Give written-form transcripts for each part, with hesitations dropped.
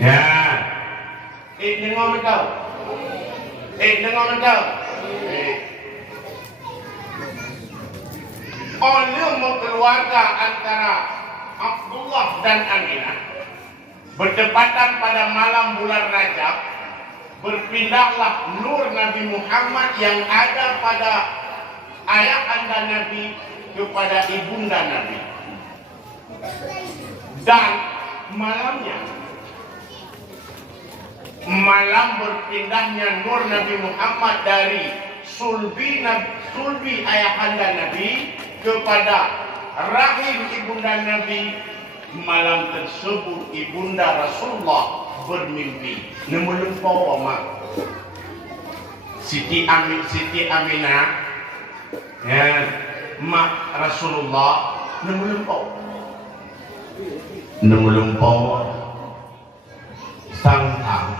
Ya. Dengar kau. Dengar kau. Oleh keluarga antara Abdullah dan Aminah berdepatan pada malam bulan Rajab, berpindahlah nur Nabi Muhammad yang ada pada ayah anda Nabi kepada ibunda Nabi. Dan malamnya, malam berpindahnya nur Nabi Muhammad dari sulbi ayahanda Nabi kepada rahim ibunda Nabi, malam tersebut ibunda Rasulullah bermimpi. Nemulumpau mak Siti Aminah, ya, mak Rasulullah nemulumpau sangtang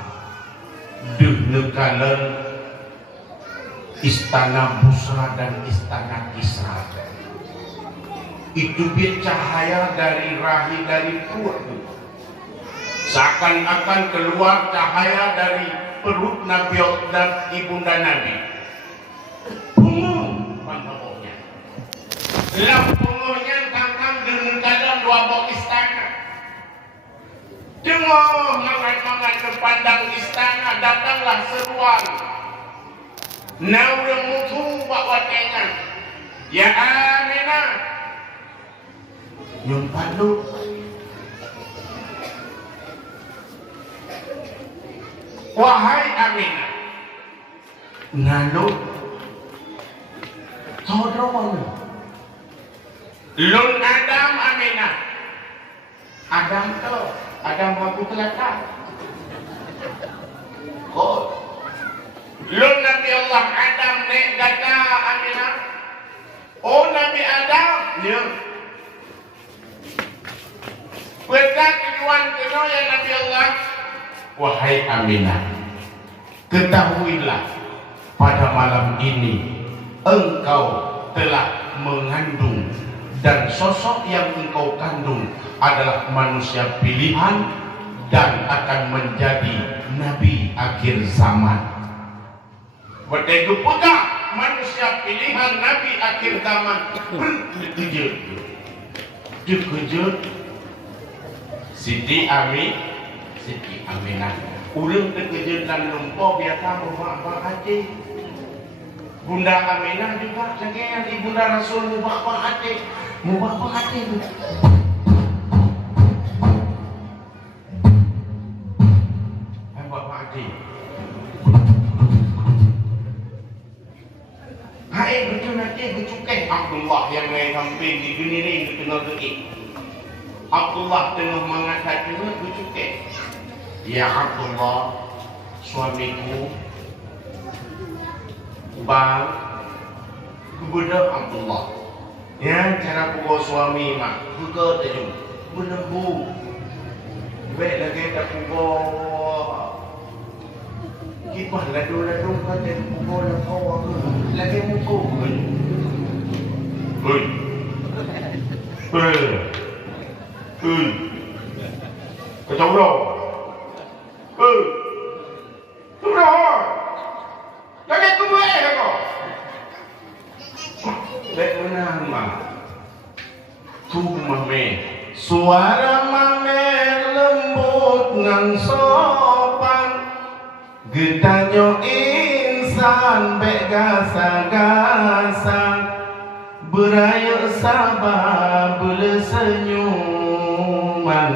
negara istana Busra dan istana Kisra. Itu dia cahaya dari rahim dari perut, seakan-akan keluar cahaya dari perut Nabi dan ibunda Nabi. Punguh pangkaboknya, gelap punguhnya tangkang dengan dalam dua bok istana. Dengar mangat-mangat ke pandang istana, datanglah seruan. Naurang mutu bawa tengah, ya Aminah. Yung palu, wahai Aminah, nalo, todron, lun Adam Aminah, Adam to, Adam babu kelata, kod, lun Nabi Allah Adam nek gata Aminah, oh Nabi Adam, ya. Berkat tujuan kena ya Nabi Allah. Wahai Aminah, ketahuilah pada malam ini engkau telah mengandung, dan sosok yang engkau kandung adalah manusia pilihan dan akan menjadi Nabi akhir zaman. Berdegu pegang manusia pilihan Nabi akhir zaman. Dikejut Siti Aminah ulun terkejut dan lumpur biasa mubak hati. Bunda Aminah juga sekian ibunda Rasul mubak hati itu. Mubak hati. Hai betul nanti bercukai Abdullah yang main samping di dunia ini di tengah geik. Abdullah tengah mengangkat juga bercukai. Ya Abdullah, suamiku, bang, kepada Abdullah. Ya cara pukul suami mak, buka tajuk, menembu. Baik lagi tak pukul. Kipah ladu kan jadi pukul kau lagi mukul. Kacau dah. Tu dah. Lagi tu buat kau. Baik benar mah. Tu mame. Suara mame lembut ngan sopan. Getanyo insan baik gasa-gasa. Berayu sabar boleh senyuman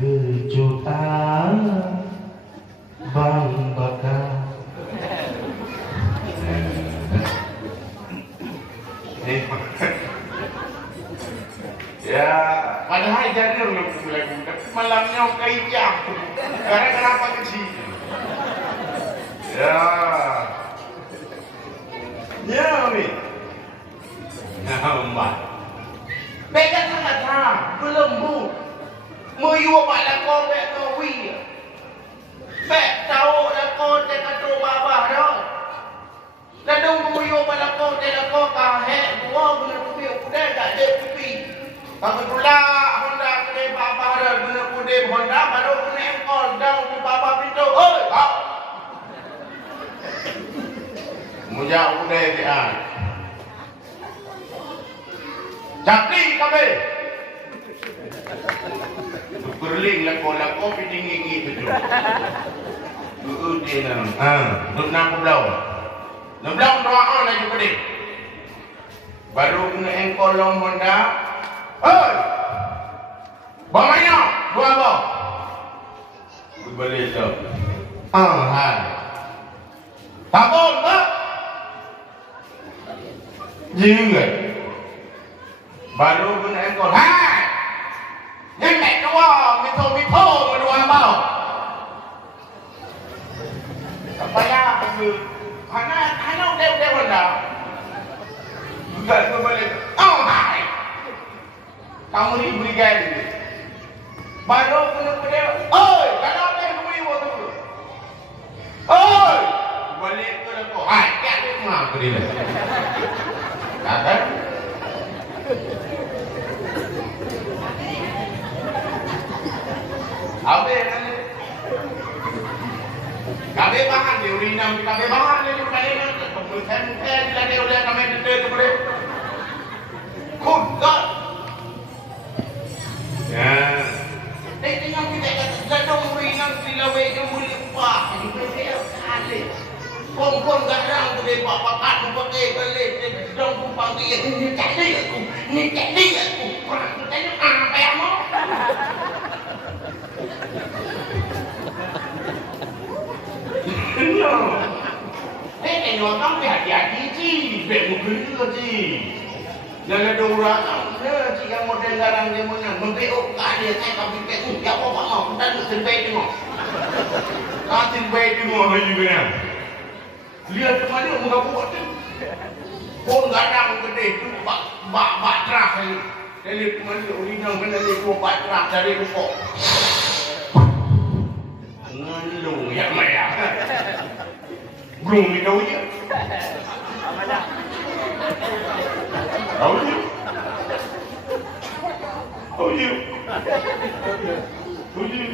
kejutan bang bakar. Ya, padahal jadi orang lagu, tapi malamnya kayak jam. Kenapa kecil? Ya, ya ni. Nampak. Beda sangat terang, berlembut. Meyuap lakon bek kawi. Bek tahu lakon dia kata babah dah. Kadang meyuap lakon dia lakon kahek dua guna kubi kuda tak ada kubi. Kalau pula Honda kuda babah dah guna kuda Honda baru guna engkol jauh deh dia. Jadi kabe. Berling lako tinggi betul. Udah nang. Nang belau. Nang belau doa lagi gede. Baru kena engkolong Honda. Hei. Bapaknya, dua apa? Balik tu. Hai. Takut tak? Jingat. Baru kena engkol. Hai. Yang nak dua, mito dua apa? Tak payah aku. Hana udah Honda. Bukan kembali. Hai. Kamu ni berikan. Baru kena dia. Oi, kalau ada yang kembali waktu tu. Oi, balik ke aku. Hai, tak ada mah ke dia. Kan? Abe kan. Kabe bahan dia urinam, kabe bahan dia kali nak. Pemulihan dia dia udah kami dete tu boleh. Kudat. Ya. Tengok kita gadong urinam silawe ke muli upah. Ini betul kali. Pom garang tu dia pakat pakai balik dia sedang pumpang dia. Ni cari aku. Orang tu tanya apa yang mau? Tengok kamu hati-hati ji, betul juga ji. Jangan ada orang tu, yang model garang dia mana, membeok dia saya kami beok, ya apa mau, kita nak sampai tengok. Sampai tengok lagi kan. Lihat ke mana muka buat tu. Pun garang gede tu bak teras ni. Dari mana urinang mana ni bak teras dari pokok. Ngelung yang maya. Belum ni tahu je. Apa dah? Tahu je. Tahu je. Tahu je.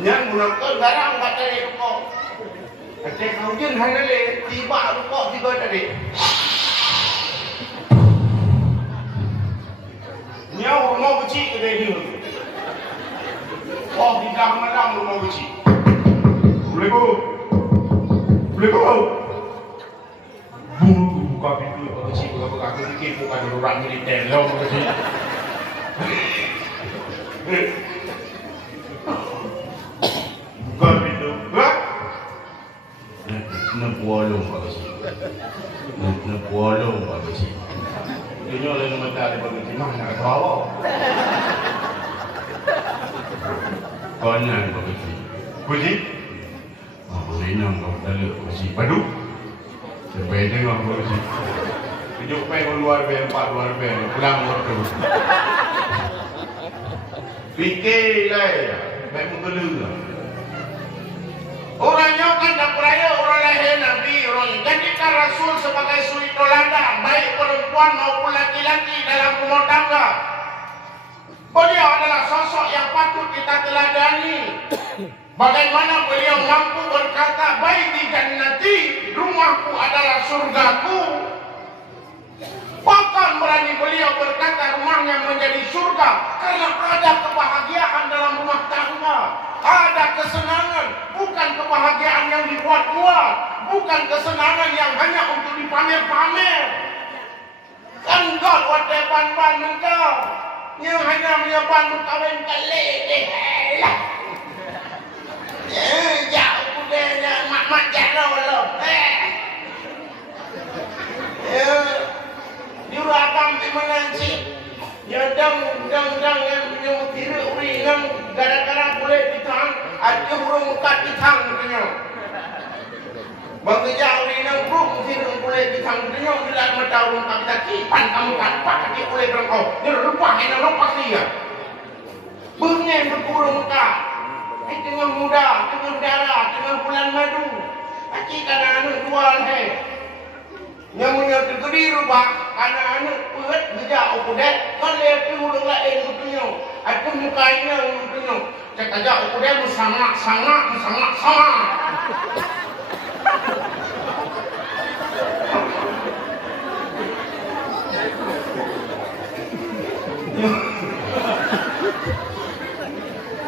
Yang menonton garang baca dia pokok. Cek hujan hanya le tiba pokok juga tadi. Nyau mau kecil ke dia. Oh tidak malam mau kecil. Boleh go. Buka pintu kecil buka aku fikir bukan orang militer lo kecil. Buka pintu. Nak bolong bagus. Dia oleh mata dia bagi mana nak bawa. Konan bagi. Puji. Boleh nak kau dalek puji padu. Sampai tengok puji. Tunjuk pai luar luar pulang waktu. Fikirlah, baik mengeluh. Orangnya kan tak percaya orang lahir Nabi orang jadikan Rasul sebagai suri teladan baik perempuan maupun laki-laki dalam rumah tangga. Beliau adalah sosok yang patut kita teladani. Bagaimana beliau mampu berkata baiti jannati, rumahku adalah surgaku. Bahkan berani beliau berkata rumahnya menjadi surga karena ada kebahagiaan dalam rumah tangga. Ada kesenangan, bukan kebahagiaan yang dibuat-buat, bukan kesenangan yang hanya untuk dipamer-pamer. Kan kau wadah ban-ban engkau, yang hanya menyebar kawin kali lah. Jauh budaya mak-mak jauh loh. Juragam di mana sih? Ya dang yang menyutir uringan gara-gara boleh ditang, ada hurung kat ditang katanya. Bagi jauh uringan hurung boleh ditang katanya, di dalam mata hurung kat kaki, pan kamu kat pakai boleh berangkau. Dia lupa pasti ya. Bunyi berkurung kat. Tengah muda, tengah darah, tengah bulan madu. Kaki kanan jual Yang menyertai rubah anak-anak perat gejak ukudet kan lihat tu ulang lain kutunya aku mukanya kutunya cak ajak ukudet sangat sama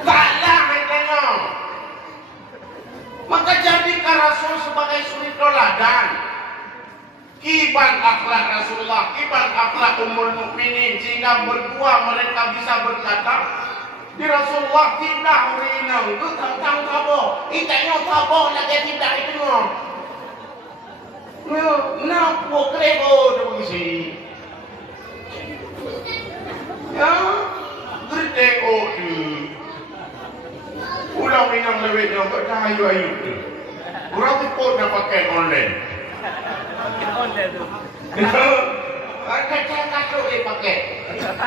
taklah kena maka jadikan Rasul sebagai suri teladan. Kiban akhlak Rasulullah, kiban akhlak Ummul Mukminin sehingga berdua mereka bisa berkata di Rasulullah tidak urina itu tentang kabo itanya kabo lagi tidak itu na po krebo dong si ya gede tu ulang minang lebih yang bercahayu ayu urang pun nak pakai online. Kacang kacau pakai.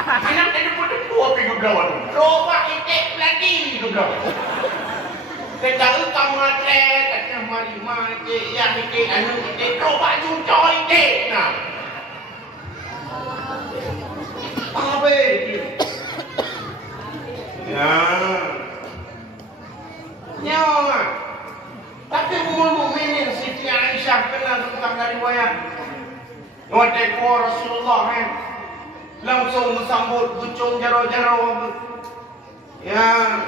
Anak tadi pun dua hidup lawan. Coba itik lagi hidup lawan. Kacang utang matre, kacang mari yang itik anu itik. Coba cucok itik nah. Apa itu? Ya. Tapi Ummul Mukminin Siti Aisyah kenal tentang dari wayang. Waktu Rasulullah langsung bersambut gucung jaro-jaro. Ya,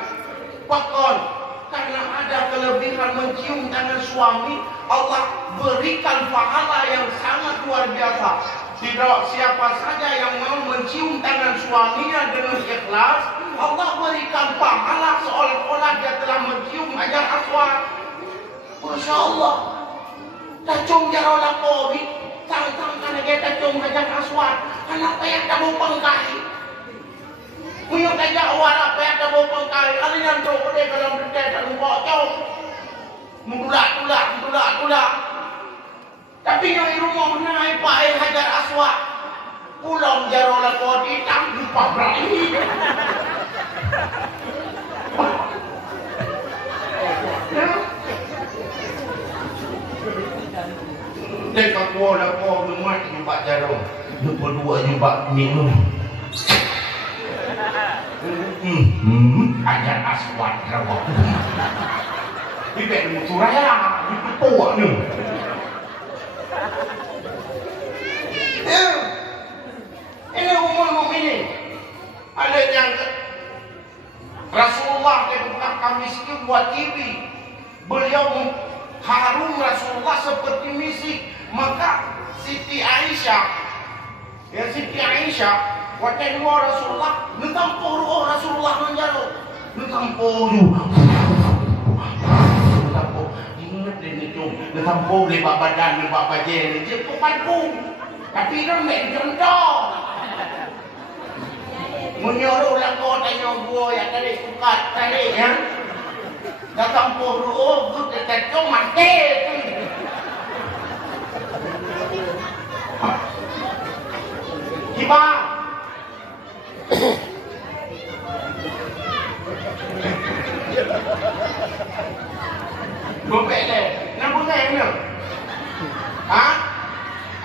pakon karena ada kelebihan mencium tangan suami, Allah berikan pahala yang sangat luar biasa. Tidak siapa saja yang mau mencium tangan suaminya dengan ikhlas, Allah berikan pahala seolah-olah dia telah mencium Hajar Aswad. Masya Allah, tacung jaro lakobi, tang-tang karena dia tacung Hajar Aswad, anak payah tak mau pengkai. Punya tajak awal apa yang tak mau pengkai, kalian tahu dia kalau berdek tak lupa jauh, mudulak. Tapi yang rumah naik pakai Hajar Aswad, pulang jaro lakobi, tak lupa berani. Dekat kuala kau memang jumpa jarum, lupa dua jumpa minum. Hajar Aswad rawat. Ibek muturaya, ibek tua ni. Ini Ummul Mukminin. Ada yang Rasulullah dia bukan miskin buat TV. Beliau harum Rasulullah seperti misik. Maka Siti Aisyah waktu dua Rasulullah nentampur Rasulullah menjaro nentampur ingat ini tu nentampur lebat badan lebat bajen je padu tapi dia mek contoh menyuruh lagu tanya gua yang tadi sukat tadi ya nentampur gua dekat tu mati Gimana? Gopek deh, nampak saya ni? Hah?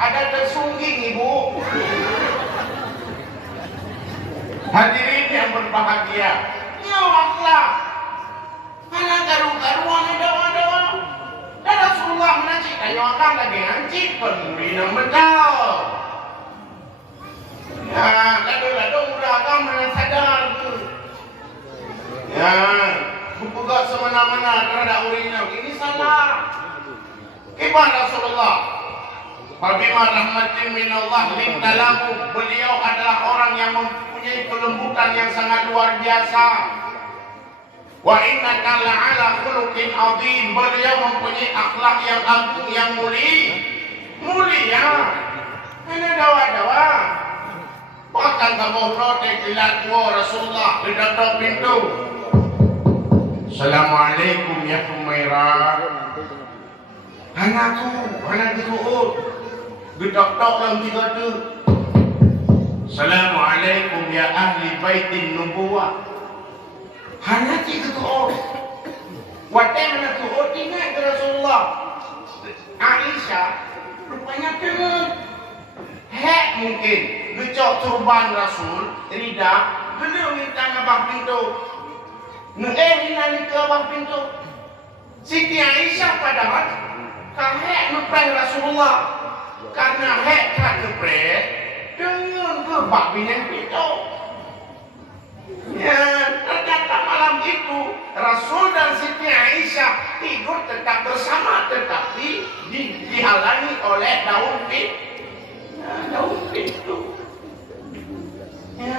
Ada tersungging ibu. Hadirin yang berbahagia, nyawaklah. Mana garu-garuan ada. Dan Rasulullah menacik, nyawakan lagi hancik penuri yang betul. Ya, kadang-kadang udah agak mana sadar tu. Ya, buka semena-mena terhadap urina. Ini salah. Kibar Rasulullah. Fabima rahmatin minallah lintalahu. Beliau adalah orang yang mempunyai kelembutan yang sangat luar biasa. Wa innaka la'ala khuluqin azim. Beliau mempunyai akhlak yang agung, yang mulia. Ini dawa-dawa. Bahkan kamu rotek lihat Rasulullah di dekat pintu. Assalamualaikum ya Humairah. Anak itu gedok-dok dalam tiga tu. Assalamualaikum ya ahli baitin nubuwah. Anak itu Waktu mana tu ingat Rasulullah. Aisyah tanya dengan hek mungkin ngecok turban Rasul rida beliau minta abang pintu nani ke abang pintu Siti Aisyah padahal kahek ngepres Rasulullah karena hek kan ngepres dengan gebak bintang pintu ya ternyata malam itu Rasul dan Siti Aisyah tidur tetap bersama tetapi dihalangi oleh daun pintu ya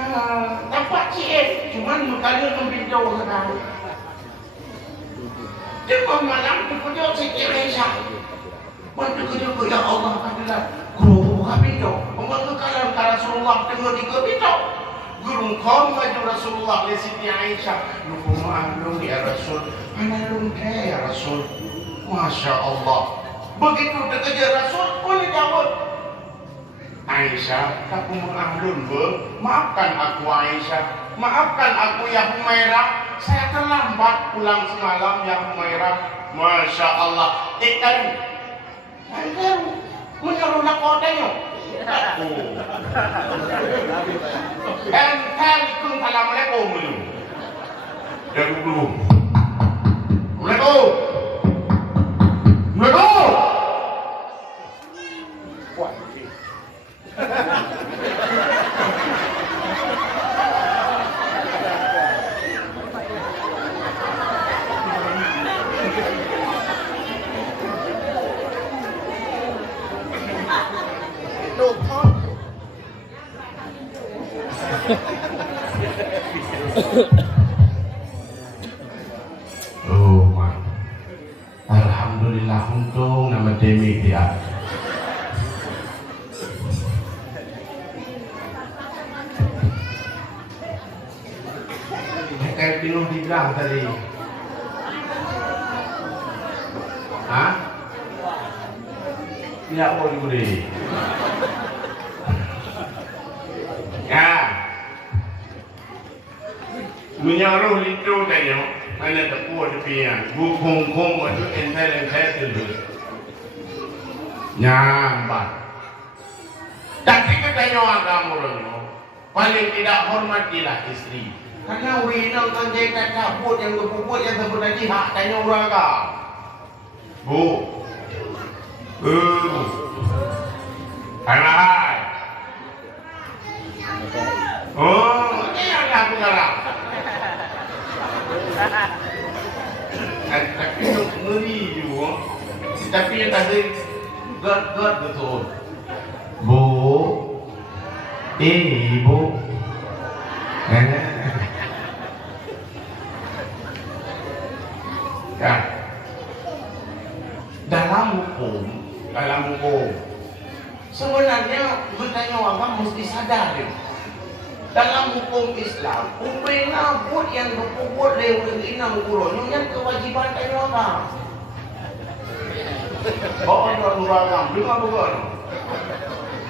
dapat cik cuman mukanya membintu sekarang cuma malam dikujur Siti Aisyah menduga-duga ya Allah adalah guru buka pintu membantukan Rasulullah dengan tiga pintu guru kau maju Rasulullah oleh Siti Aisyah lupa maklum ya Rasul mana lum ya Rasul Masya Allah begitu dekat Rasul pun jawab Aisyah aku mengahlun maafkan aku Aisyah maafkan aku ya Humairah saya terlambat pulang semalam ya Humairah Masya Allah ikan menyuruh nak kodenya Assalamualaikum Assalamualaikum ya dulu Assalamualaikum Assalamualaikum wah oh man. Alhamdulillah untung nama Demi dia kayak pinuh dibilang tadi hah? Ya apa diberi ya menyaruh itu tanya mana tepuk tepian bukung-kung itu entai dulu nyambat tapi katanya agama paling tidak hormatilah istri karena urinang kanjeng kabut yang kepuput yang sebenarnya jihad tanya orang kah bu hai oh ini yang aku garang tapi ngeri juga tapi yang tadi God betul bu ibu ya dalam hukum sebenarnya bertanya orang mesti sadar ya. Dalam hukum Islam, upena pun yang berpukul lewat inang kurun, yang kewajiban tanya orang. Oh, orang orang dengar bukan?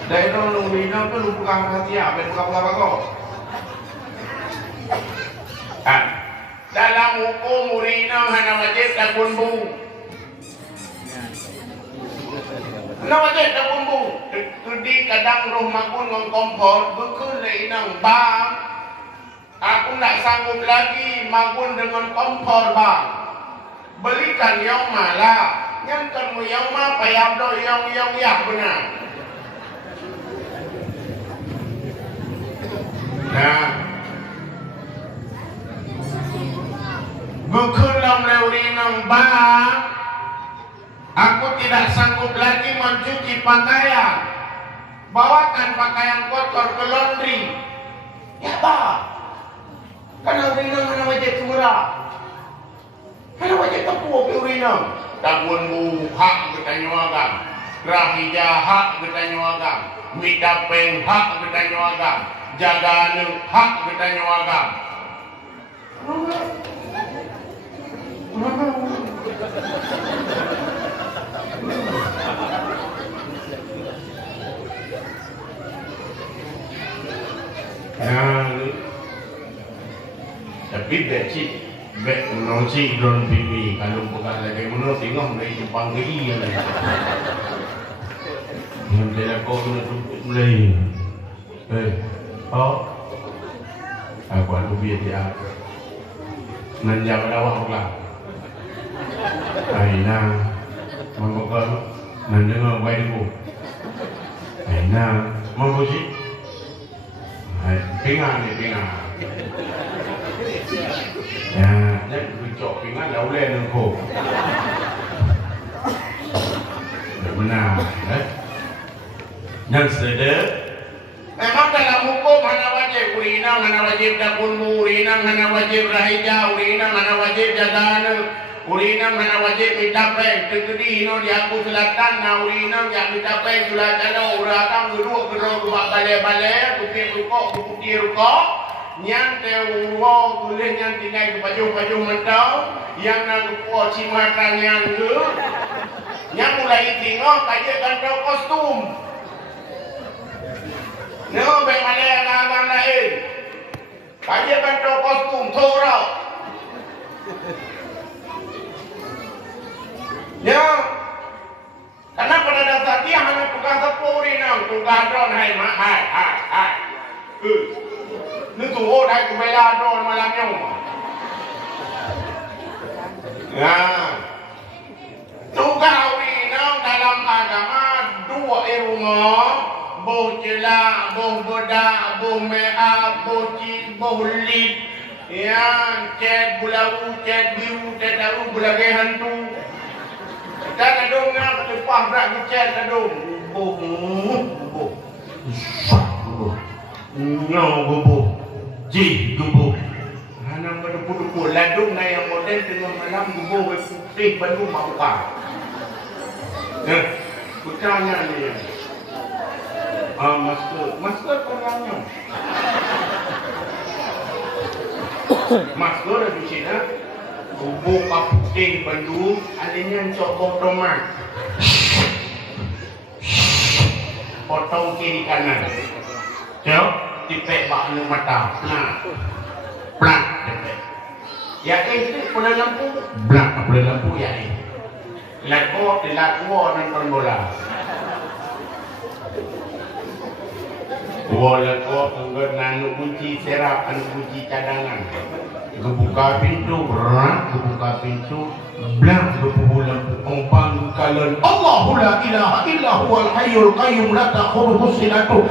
Dari orang inang tu lupa hati apa, buka kau. Dalam hukum urinam hanya wajib tak bumbu. Hanya wajib tak bumbu. Di kadang rumah pun ngkompor bekul inang bang aku tak sanggup lagi makan dengan kompor bang belikan yang malah yang kamu yang ma payah do yang ya benar nah bekul inang bang aku tidak sanggup lagi mencuci pakaian bawakan pakaian kotor ke laundry ya pak karena urinam mana wajib murah karena wajib tepuk urinam takun bu hak bertanya agam rahija hak bertanya agam mitapeng hak bertanya agam jaga anu hak bertanya agam tapi becik bek menonsi don pipi kalau bukan lagi menonsi ngom dari Jepang lagi Yang dia kau kena tutup mulai. Oh, aku ada biar dia. Nanjak lawak pula. Aina, mengkau nandengar bayi aku. Aina, mengkau sih. Pingan ni pingan. Ya, jangan bercok pingan dah boleh nengko. Benar, dan sedar. Memang dalam hukum hanya wajib urinang, hanya wajib dapun urinang, hanya wajib rahija urinang, hanya wajib jadana urinang, hanya wajib minta peng. Tegedi no diaku selatan na urinang yang minta peng selatan no uratang dulu kedua kubak balik-balik, kupik rukok, kuputi rukok. Yang tewo tulis yang tinggal ke baju-baju mentau, yang nak kuat cimatan yang tu. Yang mulai tengok kajian kantong kostum. Nengok bagaimana anak-anak lain. Kajian kantong kostum, torau. Ya, karena pada dasar dia hanya tukang sepuri nang, tukang drone hai. Ni tu hai tu bela drone malamnya. Ya. Tukang urinang dalam agama dua irunga, boh jelak, boh bedak, boh me'ab, boh cik, boh lid. Ya, cet bulau, cet biru, cet daru, bulagai hantu. Dan adung nak lepas berat ke cet adung. Boh. Nyau boh. Ji boh. Hanam berdepu-depu ladung na yang modern tengah malam boh putih baru maukah. Bertanya ni. Masker orangnya. Masker di sini. Bubuk putih bandu, alihnya cok botoman. Potong kiri kanan. Jauh, tipek bak ni mata. Plak, tipek. Ya itu pula lampu. Blak, pula lampu ya ini. Lako, nonton bola. Lako, enggak nanu kunci serap, anu kunci cadangan. Kebuka pintu, kebuka pintu, blak, kebuka lampu, ompang kalon. Allahu la ilaha illa huwal hayyul qayyum la ta'khudhuhu sinatun.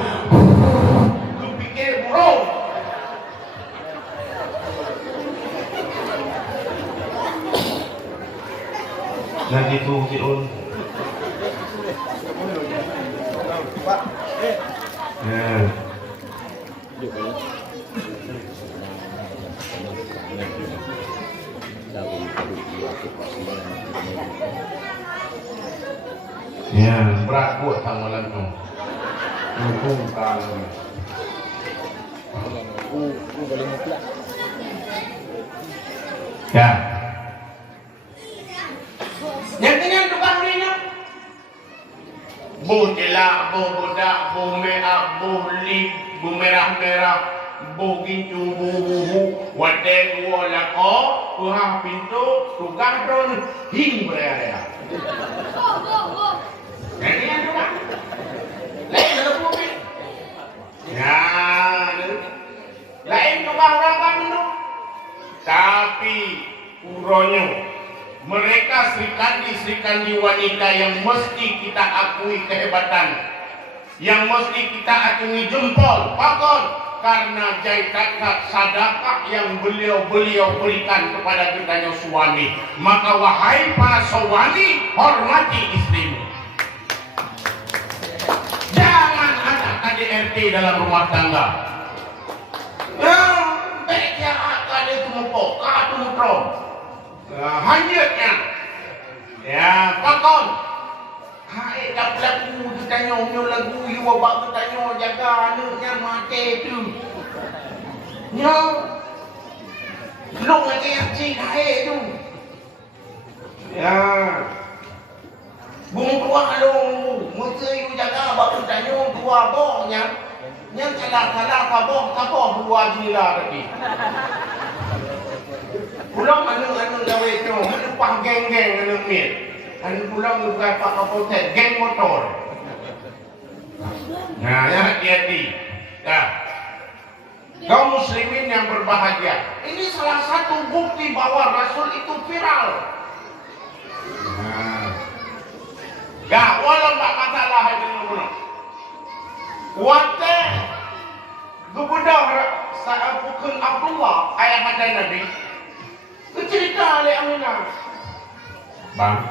Kepikir buruk. Nanti tu si On. Ya, berat buat tanggalan tu. Hukum kalau. Boleh mutlak. Ya. Yang tinggal tukang ni. Buh jelak, buh budak, buh me'ab, buh lip, buh merah-merah, buh gincu, buh wadai dua lako, puhang pintu, tukang drone, hing beraya. Yang tinggal tukang. Lain dalam bumi. Ya, lain tukang orang kami tu. Tapi uronyo mereka serikandi wanita yang mesti kita akui kehebatan, yang mesti kita acungi jempol, pakon karena zakat sedekah yang beliau berikan kepada kita suami. Maka wahai para suami, hormati istrimu. Jangan ada KDRT dalam rumah tangga. Baiknya akal itu mempok, katu mutrom. Hanyutnya. Ya, pakon. Hai, dah lagu tu tanya umur lagu you abang tu tanya jaga anaknya mati tu. Nya. Belum lagi yang cik hai tu. Ya. Bung tua lu, mesti you jaga abang tu tanya dua bohnya. Yang salah kabong dua jila tadi. Pulang anu gawe tu, anu pang geng-geng anu mit. Anu pulang juga pak kapotet geng motor. Nah, ya hati-hati. Ya. Kaum muslimin yang berbahagia. Ini salah satu bukti bahwa Rasul itu viral. Nah. Ya, walau tak masalah itu dulu. Kuatnya Gubernur Bukan Abdullah ayah ada Nabi. Cerita oleh Aminah. Bang,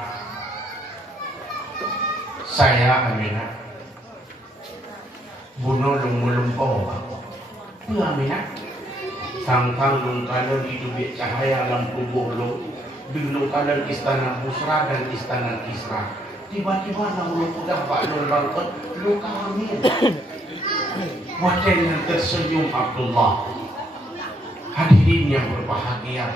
saya Aminah bunuh lumpuh. Itu Aminah. Sangkang lung kalau hidup cahaya lampu bolu. Dulu kalau istana Busra dan istana Kisra. Tiba-tiba namun udah Pak Nur Bangkot luka hamil. Wajahnya tersenyum Abdullah. Hadirin yang berbahagia.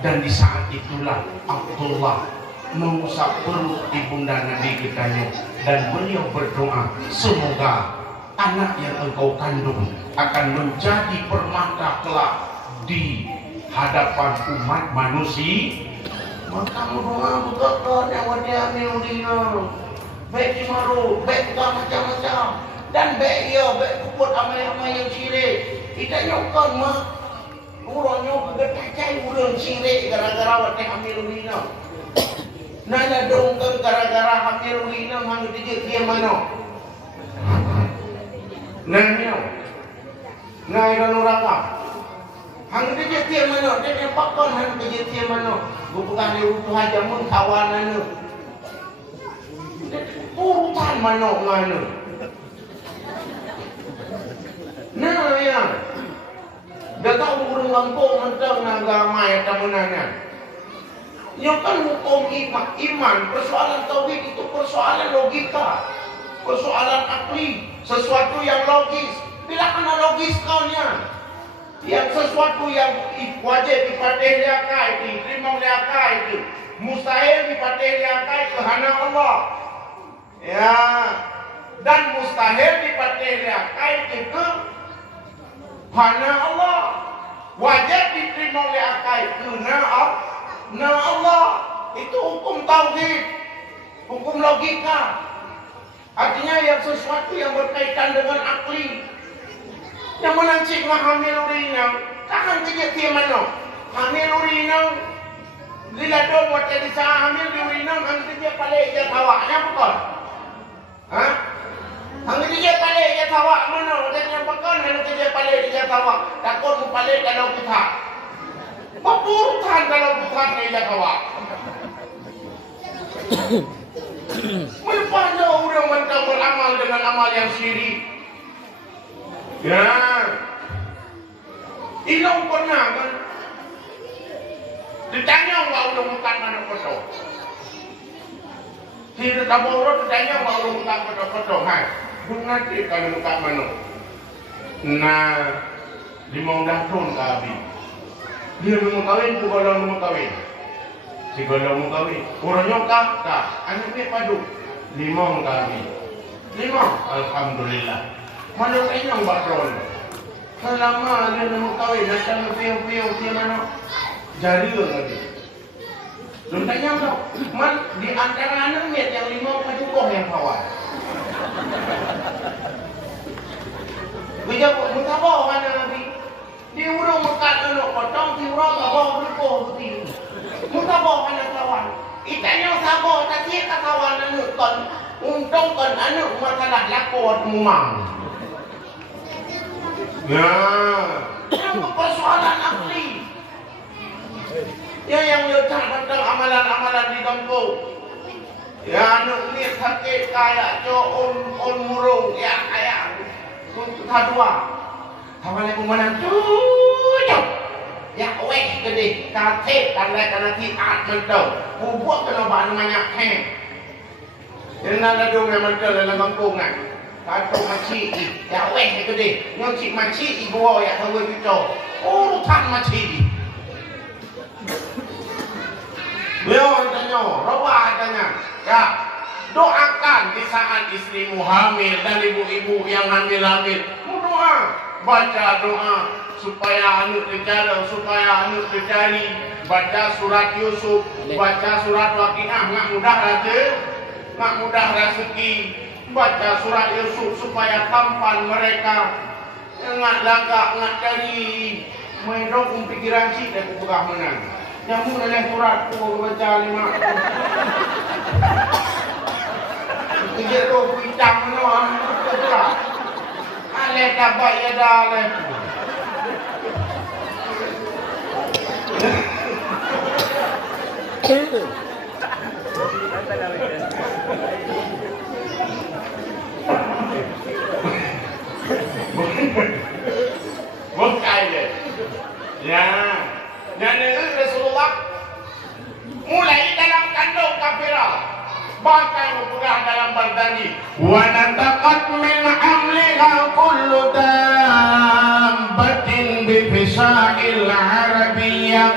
Dan di saat itulah Abdullah mengusap perut ibunda Nabi kitanya dan beliau berdoa, semoga anak yang engkau kandung akan menjadi permata kelak di hadapan umat manusia. Maka doa betul yang wajah miulina baik dimaru, baik bukan macam-macam dan baik ia, baik kuput amai-amai yang syirik. Kita nyokon mah urangnya kegetacai urang syirik gara-gara wajah miulina. Nana dong kan gara-gara miulina hang dijek dia mana? Nanya, naya nuranga. Hang dijek dia mana? Dia pakon hang dijek dia mana? Bukan di rumah aja mengkawanan nu. Urutan mana mana. Nah ya. Dah tahu urang lampung mentang agama yang tamunannya. Yang kan hukum iman, persoalan tauhid itu persoalan logika, persoalan akli, sesuatu yang logis. Bila kena logis kaunya. Yang sesuatu yang wajib dipatih liakai, diterima liakai itu mustahil dipatih liakai kehana Allah. Ya, dan mustahil dipatih liakai itu kehana Allah. Wajib diterima liakai kehana Allah. Itu hukum tauhid, hukum logika. Artinya yang sesuatu yang berkaitan dengan akli. Yang menancik mah hamil urinang, takkan tidak dia mana? Hamil urinang, bila dong waktu di sana hamil di urinang, hamil dia paling dia tawaknya bukan? Hah? Hamil dia paling dia tawak mana? Dan yang bukan hamil dia paling dia tawak. Takut mu paling kalau kita. Papurutan kalau bukan dia tawak. Melepasnya orang mentang beramal dengan amal yang syirik. Ya, ilang pernah kan? Ditanya nggak udah bukan mana foto? Tidak tahu orang ditanya nggak udah bukan foto-foto, hai? Bukan sih kalau bukan mana? Nah, 5 tahun kami. Dia mau kawin, bukan mau kawin. Si kalau mau kawin, orangnya kah? Anaknya padu. 5 kami. 5, alhamdulillah. Mana kayaknya mbak Ron? Selama dia nak kawin, datang piu-piu dia mana? Jadi lagi. Belum tanya tau. Man di antara anak miat yang 5 pajukoh yang kawan. Bijak muka bawa mana nabi? Di urang mekat anak potong, di urang bawa berkoh betul. Muka bawa mana kawan? Itanya sabar, tapi kawan anak kon untung kon anak masalah lakon mumang. Ya, yang persoalan akli. Ya yang letak tentang amalan-amalan di kampung. Ya anu ni sakit kaya co on murung ya kaya kadua. Kawan aku mana tujuh. Ya weh gede kate kana tiat mentau. Buat kena ban banyak he. Yang ada memang dalam kampung kan. Kata macik, ya weh gede. Yang cik macik ibu ya tahu itu. Urutan macik. Beliau tanya, rawah tanya, ya doakan di saat istrimu hamil dan ibu-ibu yang hamil-hamil. Doa, baca doa supaya anak terjaga, supaya anak terjadi. Baca surat Yusuf, baca surat Waqiah, nggak mudah rezeki. baca surat Yusuf supaya tampan mereka ngat lagak ngat dari main dong pikiran sih dan pegah menang nyamuk oleh suratku baca lima kerja tu pitang menang ale dapat ya dah le bukan je ya dan Rasulullah mulai dalam kandung kafirah bahkan berpegah dalam berjanji wa nataqat min amliha kullu dabbatin bi fisahil arabiyyah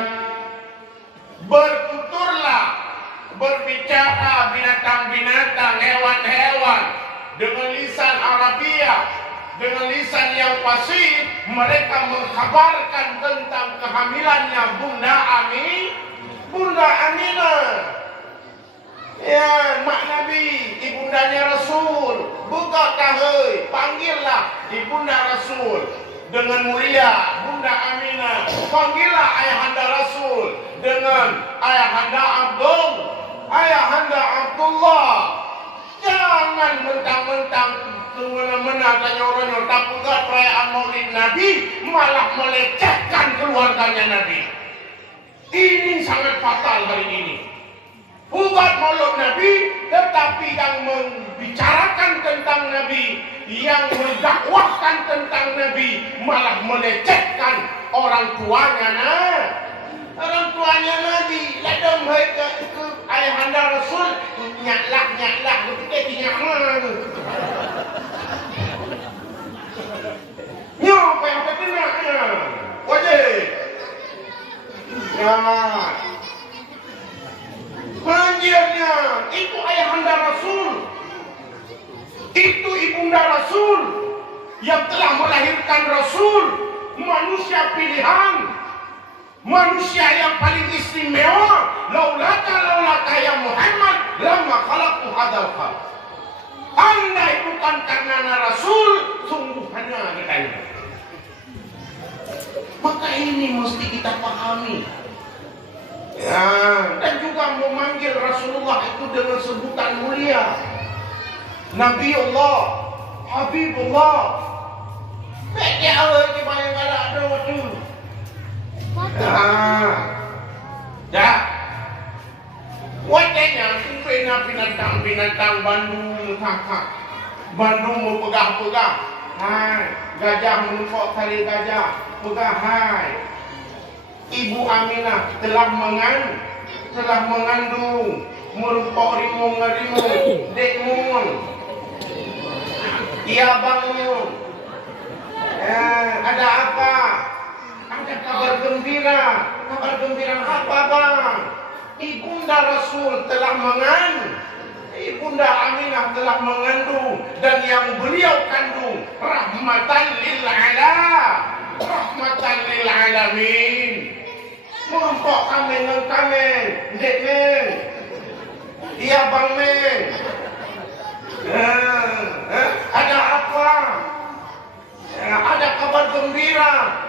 bertuturlah berbicara binatang-binatang hewan-hewan dengan lisan Arabia dengan lisan yang fasih mereka mengkhabarkan tentang kehamilannya Bunda Aminah ya mak Nabi ibundanya Rasul buka kahai panggillah ibunda Rasul dengan mulia Bunda Aminah panggillah ayahanda Rasul dengan ayahanda Abdullah jangan mentang-mentang semena-mena tanya orang tak buka perayaan Maulid Nabi malah melecehkan keluarganya Nabi. Ini sangat fatal hari ini. Buat Maulid Nabi tetapi yang membicarakan tentang Nabi, yang mendakwahkan tentang Nabi malah melecehkan orang tuanya orang tuanya Nabi. Ladang mereka ke ayahanda Rasul nyaklah ketika dinyaman. Apa yang ketenaknya wajib ya banjirnya itu ayahanda Rasul itu ibunda Rasul yang telah melahirkan Rasul manusia pilihan manusia yang paling istimewa laulaka ya Muhammad lama khalaqtu hadzal khalq andai bukan karena Rasul sungguh hanya katanya. Maka ini mesti kita pahami ya, dan juga memanggil Rasulullah itu dengan sebutan mulia Nabi Allah Habibullah beda awal di bayang ada waktu ya wajahnya sumpahnya binatang Bandung mau pegah-pegah hai gajah menumpuk tali gajah pegah hai Ibu Aminah telah mengandung merumpuk rimung dekmun iya bangun ada apa ada kabar gembira apa bang Ibunda Rasul telah Ibunda Aminah telah mengandung dan yang beliau kandung rahmatan lil alamin merumpuk kami dek men iya bang men ada apa ada kabar gembira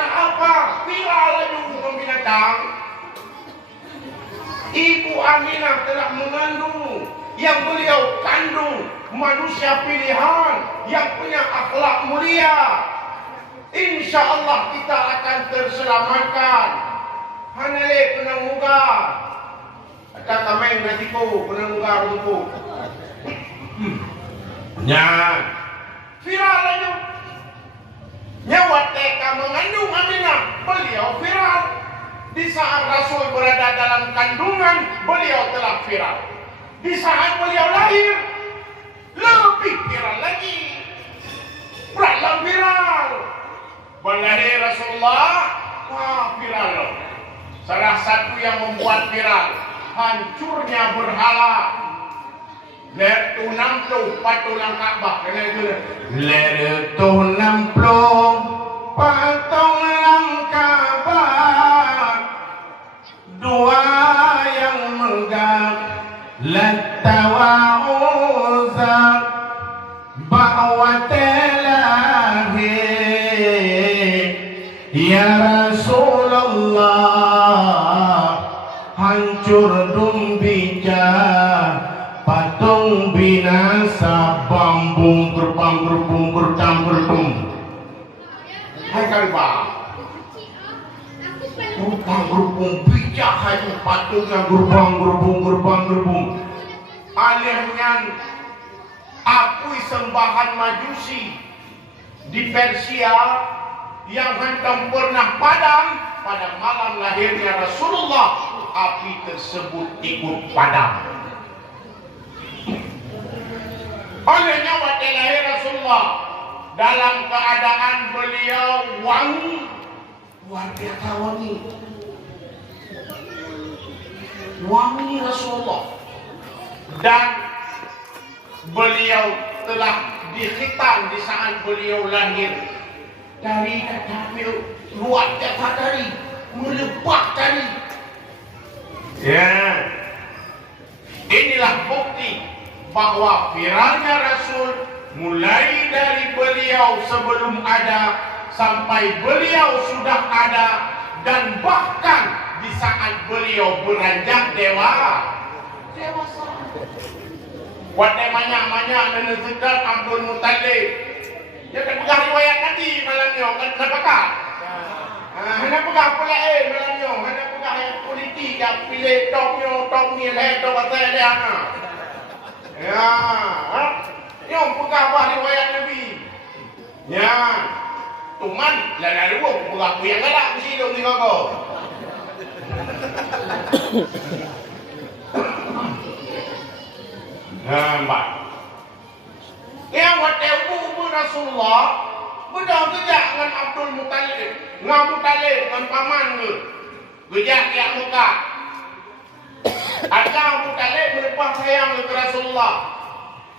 apa viral itu binatang Ibu Aminah telah mengandung yang beliau kandung manusia pilihan yang punya akhlak mulia. Insya Allah kita akan terselamatkan. Hanale penang muka. Ada kameng natiku penang muka rumpu. Nya viral aja. Nyawa teka mengandung Aminah beliau viral. Di saat Rasul berada dalam kandungan, beliau telah viral. Di saat beliau lahir, lebih viral lagi. Berapa viral? Berlahir Rasulullah, viral. Salah satu yang membuat viral, hancurnya berhala. Ler tu 60 patulang Ka'bah. Ler tu 60 patulang Ka'bah. Dua yang menggap Lattawa'uzak gerbang gerbung gercam gertum. Hai kalibah. Gerbang gerbung bijak hai patutnya gerbang gerbung gerbang gerbung. Alihnya akui sembahan majusi di Persia yang hendak pernah padam pada malam lahirnya Rasulullah, api tersebut ikut padam. Olehnya waktu lahir Rasulullah dalam keadaan beliau wangi, luar biasa wangi, wangi Rasulullah, dan beliau telah dikhitan di saat beliau lahir. Dari kata luar biasa, dari melepak dari. Ya, inilah bukti bahwa viralnya Rasul mulai dari beliau sebelum ada sampai beliau sudah ada, dan bahkan di saat beliau beranjak dewasa. Wadai banyak-banyak menunjukkan Abdul Muttalib. Dia kan pegang riwayat nanti malamnya kan terpakat. Hendak pegang pula malamnya, hendak pegang yang politik yang pilih top ni lah top asal dia. Ya, yang pegang bah riwayat Nabi. Ya, tuman lalu pegang yang galak mesti dong ni kau. Nampak. Yang waktu ibu Rasulullah betul kejak dengan Abdul Muttalib, dengan paman ke, kejak yang muka. Ada Abu Talib melepas sayang ke Rasulullah.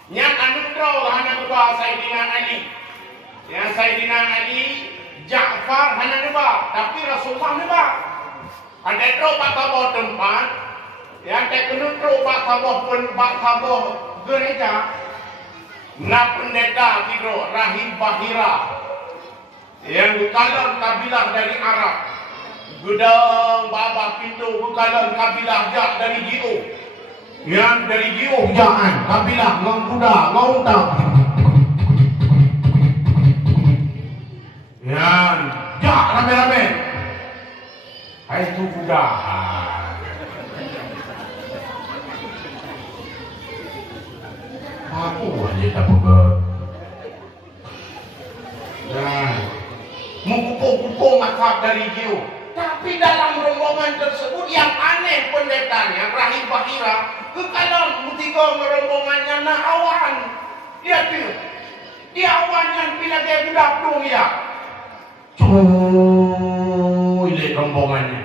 Yang anugerah hanya kepada Sayyidina Ali. Yang Sayyidina Ali, Ja'far hanya nebak, tapi Rasulullah nebak. Ada terobak kabah tempat, yang terkena terobak kabah gereja. Na pendeta kira Rahim Bahira yang bukan kabilah dari Arab, gedang babah pintu bukan kabilah jak dari Gio, yang dari Gio jangan kabilah ngkuda ngauta, yang jak rame-rame, hai itu kuda. Aku aja tak pegang. Nah, mengkumpul-kumpul mazhab dari Gio. Tapi dalam rombongan tersebut yang aneh pendetanya Rahim Bahira, kekalan ketika rombongannya nak awan. Dia tu, dia awan yang bila dia budak dong ya. Lihat rombongannya.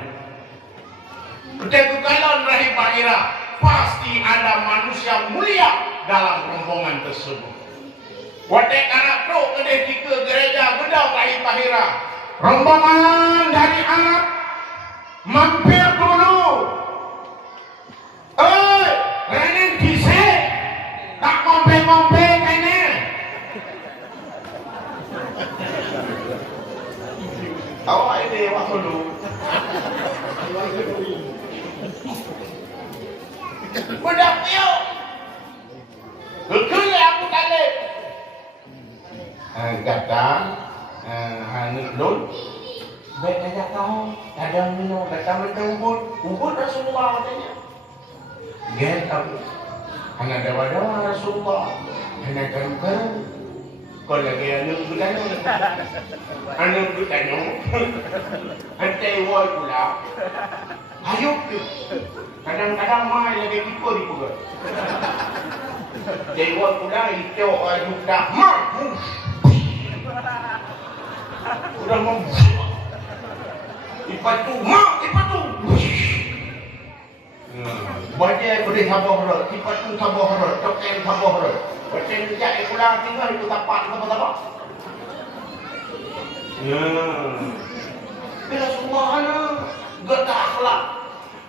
Ketika kekalan Rahim Bahira, pasti ada manusia mulia dalam rombongan tersebut. Waktu anak pro kedai ke gereja gedang Rahim Bahira, rombongan dari Arab mampir dulu. Renin kise tak ngombe-ngombe kene. Awak ini waktu dulu. Budak piu. Betul ya Abu Talib. Datang, hanut lul. Baik aja kau, kadang minum, datang ubud Rasulullah katanya. Get aku, hanya dawa Rasulullah, hanya karukan. Kau lagi anu bukan hantai woi pula. Ayo, kadang-kadang mai lagi tipu di pula. Dewa pula itu ayu dah mampus. Udah mampus. Ipatu. Baca boleh sabar horor, ipatu sabar horor, token sabar horor. Macam sejak pulang tinggal itu tapak apa. Ya. Bila semua gata akhlak.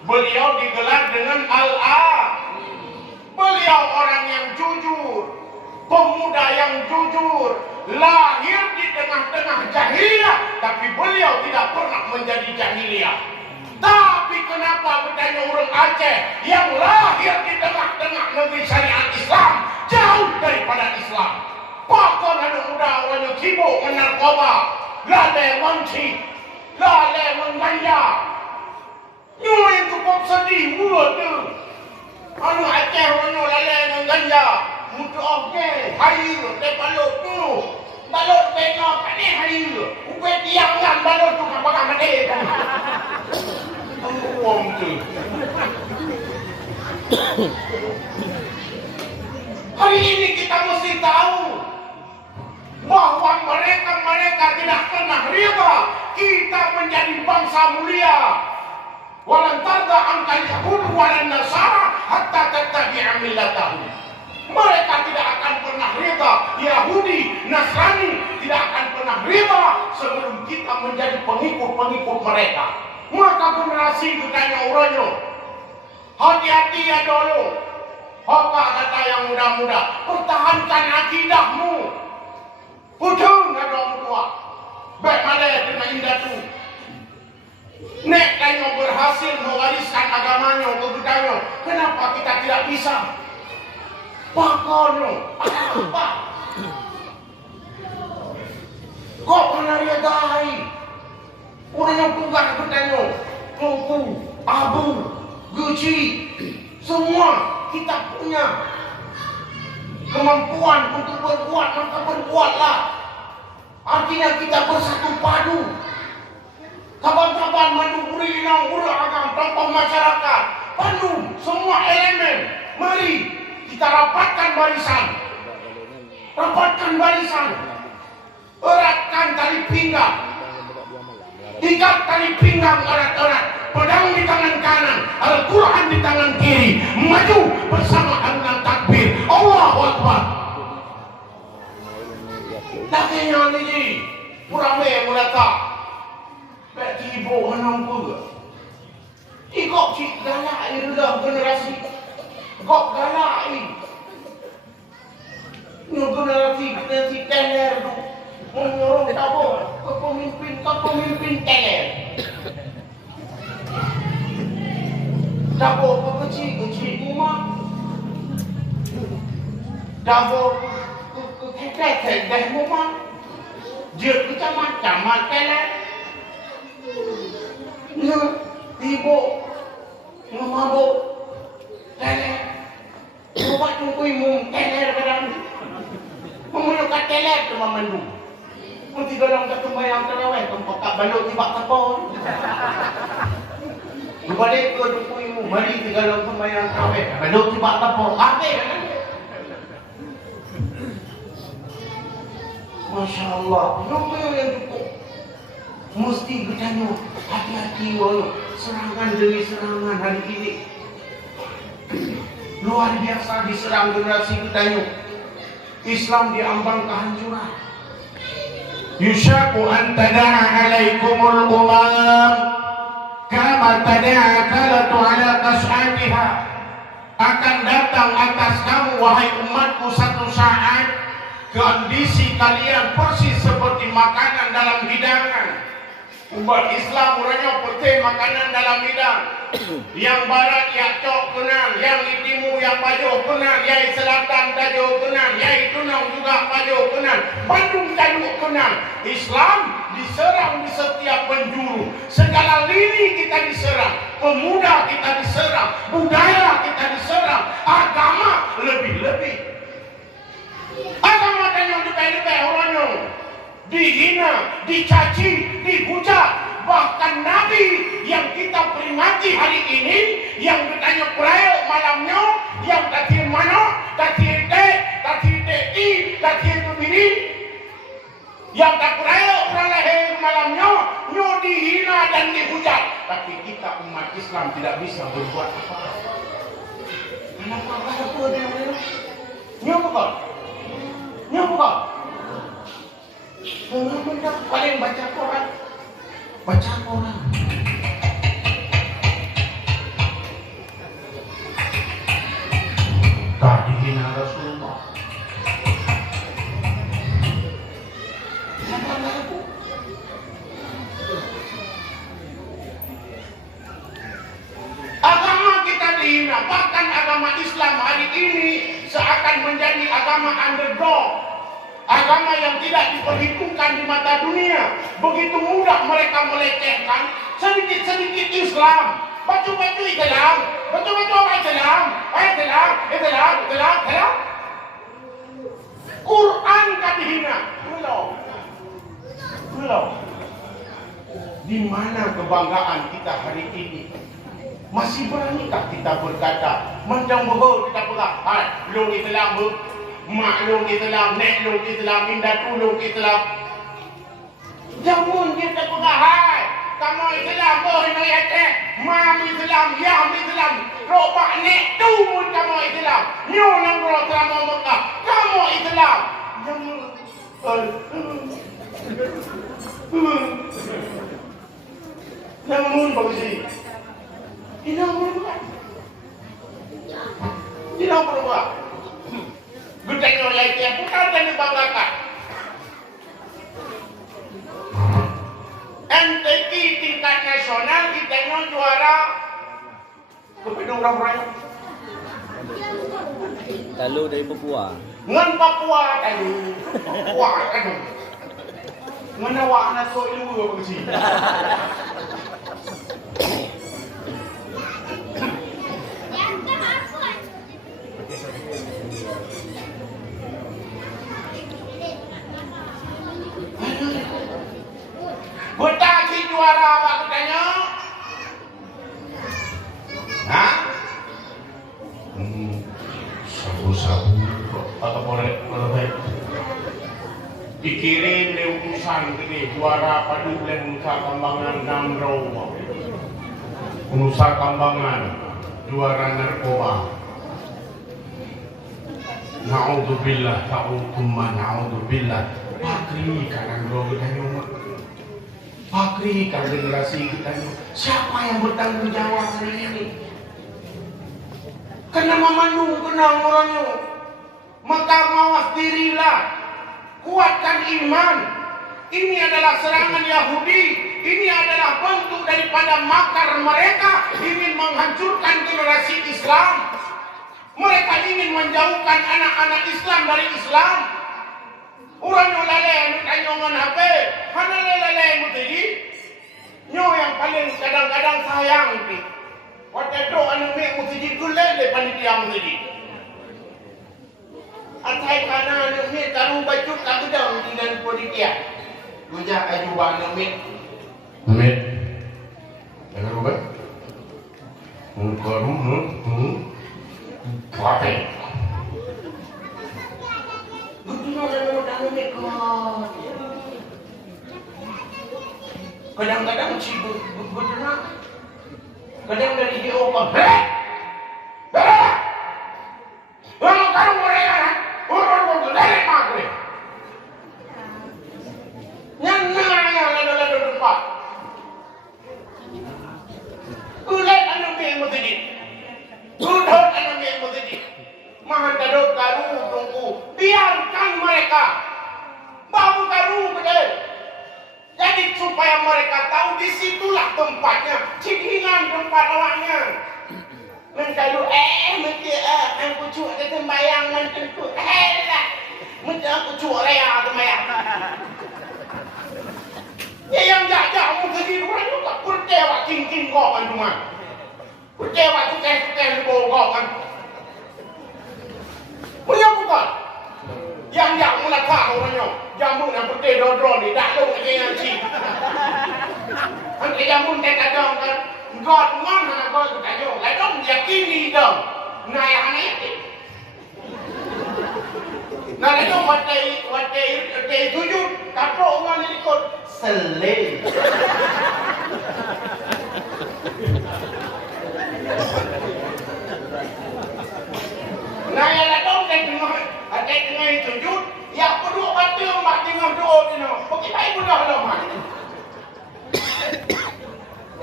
Beliau digelar dengan Al-A. Beliau orang yang jujur, pemuda yang jujur, lahir di tengah-tengah jahiliyah, tapi beliau tidak pernah menjadi jahiliyah. Tapi kenapa bertanya orang Aceh yang lahir di tengah-tengah negeri syariat Islam, jauh daripada Islam? Pakon anak muda orang sibuk menarkoba, lalai mancing, lalai mengganja. Nyoi cukup sedih buat tu. Anu Aceh orang lalai mengganja. Untuk okey, hari tu, balot tu. Balot tengok kat ni hari tu. Upet tiang kan balot tu kan bakal mati kan. Orang tu. Hari ini kita mesti tahu bahawa mereka tidak pernah riba kita menjadi bangsa mulia. Walan tarda angkal yahud walan nasara hatta tattabi'a millatahum. Mereka tidak akan pernah rida, Yahudi, Nasrani tidak akan pernah rida sebelum kita menjadi pengikut-pengikut mereka. Maka generasi kitanya orangnya, hati-hati ya dulu. Apa kata yang muda-muda, pertahankan akidahmu. Pudung ada orang tua. Baik malai dengan indah tu. Nek kamu berhasil mewariskan agamanya ke budaya, kenapa kita tidak bisa? Pakono, apa? Kok pernah lihat orang yang tunggak budaya, Tungku, Abu, Guci, semua kita punya kemampuan untuk berbuat, maka berbuatlah. Artinya kita bersatu padu. Kawan-kawan mendukuri inang-ura agama tokoh masyarakat, padu semua elemen. Mari kita rapatkan barisan, eratkan tali pinggang, ikat tali pinggang erat-erat, pedang di tangan kanan, Al-Quran di tangan kiri, maju bersama dengan takbir, Allahu Akbar. Taknya ni, purame mulata, bagi ibu hanam pula. Ikut cik galak dah generasi, kok galak ni. Generasi teler tu, menyuruh tahu ke pemimpin teler. Dapur kecil rumah, dapur kekek rumah, dia macam teler. Ibu mabuk teler, buat tunggu ibu teler kadang, memerlukan teler tu memandu. Nanti dalam satu bayang terawih, tempat tak balok tiba kapal. Balik ke tunggu ibu, mari tiga dalam sembahyang terawih, balok tiba kapal. Apa? Masya Allah, nombor yang cukup. Mesti bertanya, hati-hati walau serangan demi serangan hari ini. Luar biasa diserang generasi bertanya. Islam diambang kehancuran. Yushaku an tada'a alaikumul umam kama tada'a kalatu ala kas'atiha. Akan datang atas kamu wahai umatku satu saat, kondisi kalian persis seperti makanan dalam hidangan. Umat Islam orangnya putih makanan dalam hidang. Yang barat yang cok kenal, yang timur yang baju kenal, yang selatan baju kenal, yang tunang juga baju kenal, Bandung baju kenal. Islam diserang di setiap penjuru, segala lini kita diserang, pemuda kita diserang, budaya kita diserang, agama lebih-lebih. Agama dan yang lebih-lebih orangnya dihina, dicaci, dihujat. Bahkan Nabi yang kita peringati hari ini, yang bertanya perayaan malamnya, yang tadi mana, tadi DI, tadi itu bini, yang tak perayaan orang lahir malamnya, nyo dihina dan dihujat. Tapi kita umat Islam tidak bisa berbuat apa-apa. Kenapa apa dia? Nyo bukan? Benda paling baca Quran. Tak dihina Rasulullah. Siapa lagu? Agama kita dihina, bahkan agama Islam hari ini seakan menjadi agama underdog. Agama yang tidak diperhitungkan di mata dunia. Begitu mudah mereka melecehkan sedikit-sedikit Islam. Baju-baju Islam. Baju-baju orang Islam. Islam. Quran kan dihina. Belum. Di mana kebanggaan kita hari ini? Masih beranikah kita berkata, mandang bohong kita pegang, long Islam, mak long Islam, nek long Islam, indah long Islam. Jangan kita pegang, kamu Islam, boh ini ayat, mam Islam, yam Islam, robak nek tu kamu Islam, nyo nang roh selama Mekah, kamu Islam. Namun bagus. Tidak berubah. Gudangnya oleh dia bukan dan dibanggakan. MTQ tingkat nasional kita juara kepedung orang-orang. Talu dari Papua. Ngan Papua talu. Papua talu. Ngan awak anak tu ilmu apa sih? Buta si juara apa katanya? Hah? Sabu-sabu atau boleh dikirim le utusan gede juara padu le Nusa Kambangan Namro. Nusa Kambangan juara narkoba. Naudzubillah, naudzubillah. Pakri kanan roh katanya. Pakri kan generasi kita ini. Siapa yang bertanggung jawab hari ini? Kena memandu kenang orangnya. Maka mawas dirilah. Kuatkan iman. Ini adalah serangan Yahudi. Ini adalah bentuk daripada makar mereka ingin menghancurkan generasi Islam. Mereka ingin menjauhkan anak-anak Islam dari Islam. Orang yang lalai kanjongan HP, mana lalai muteri? Nyo yang paling kadang-kadang sayang ni. Waktu itu anu mek muteri gule le panitia muteri. Atai kana anu mek taru baju kagudang dengan panitia. Gujak aju ba anu mek. Mek. Jangan lupa. Kape. Kadang-kadang si berenang, kadang dari dia open. Kalau mereka orang dari mana? Nyana lalu depan. Ulat anu yang mesti. Udah anu yang mesti. Mahadadot karu tunggu. Biarkan mereka. Babu karu betul. Jadi supaya mereka tahu disitulah tempatnya. Cikingan tempat awaknya. Mencalu mesti aku cuak ke sembayang mententu. Lah. Mesti aku cuak rea sembayang. Ya yang jajak mesti orang juga percaya cincin kau kan cuma. Percaya cukai kau kan. Punya bukan? Yang mula tahu orangnya. Jamun yang putih dodron ni dah lu aja yang si. Angkat jamun tak kadang kan. God mana God tak yo. Lai dong yakini dong. Naya ni. Naya dong watai tujuh. Kapro orang ni ikut selai. Naya lah dong ada dengan tujuh. Ya kedua batu mak tengah doa ni no. Bagi baik mudah lama.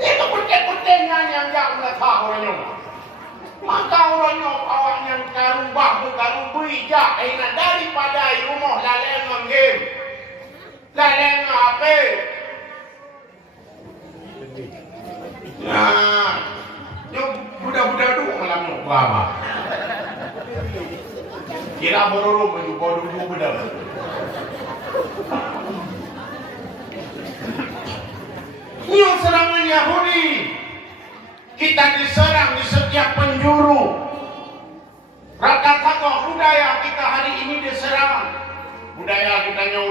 Itu penting-pentingnya yang meletak orangnya. Maka orangnya awaknya karubah bukan bijak enak daripada rumah laleng game. Laleng apa? Nah, yo budak-budak tu malam nak lama. Kira bororo baju bodoh benar.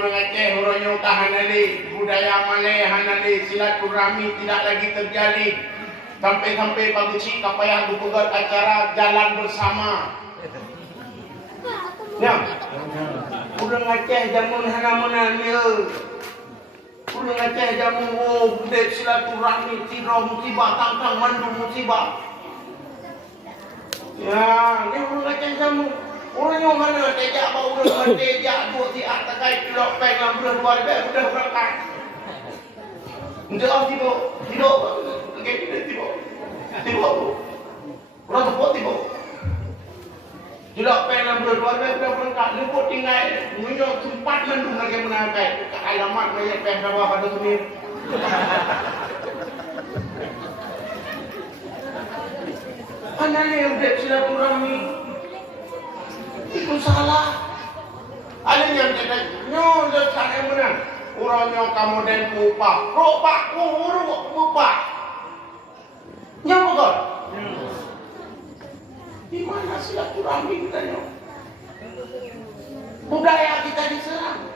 orang Aceh, orangnya tahanali, budaya Malay, hanali, silaturahmi tidak lagi terjadi. Sampai-sampai pagi cik kapayah buat acara jalan bersama. Ya, orang Aceh jamun hana-hana ni. Orang Aceh jamun budaya silaturahmi, tirau musibah, tangkang mandu musibah. Ya, ni orang Aceh jamun. Orang yang mana tejak bau orang tejak dua si atas kait pilok peng yang bulan luar biasa sudah berangkat. Untuk apa tiba? Tiba. Okey, tiba. Tiba. Orang tepuk tiba. Pilok peng yang bulan luar biasa sudah berangkat. Lupa tinggal munyok sempat mendung lagi menakai ke alamat banyak peng bawah pada semir. Mana ni udah silaturahmi? Itu salah. Ada yang kata, no, dah tak yang benar. Orangnya kamu dan upah. Ropak urut upah. Yang betul. Di mana silaturahmi kita ni? Budaya kita diserang.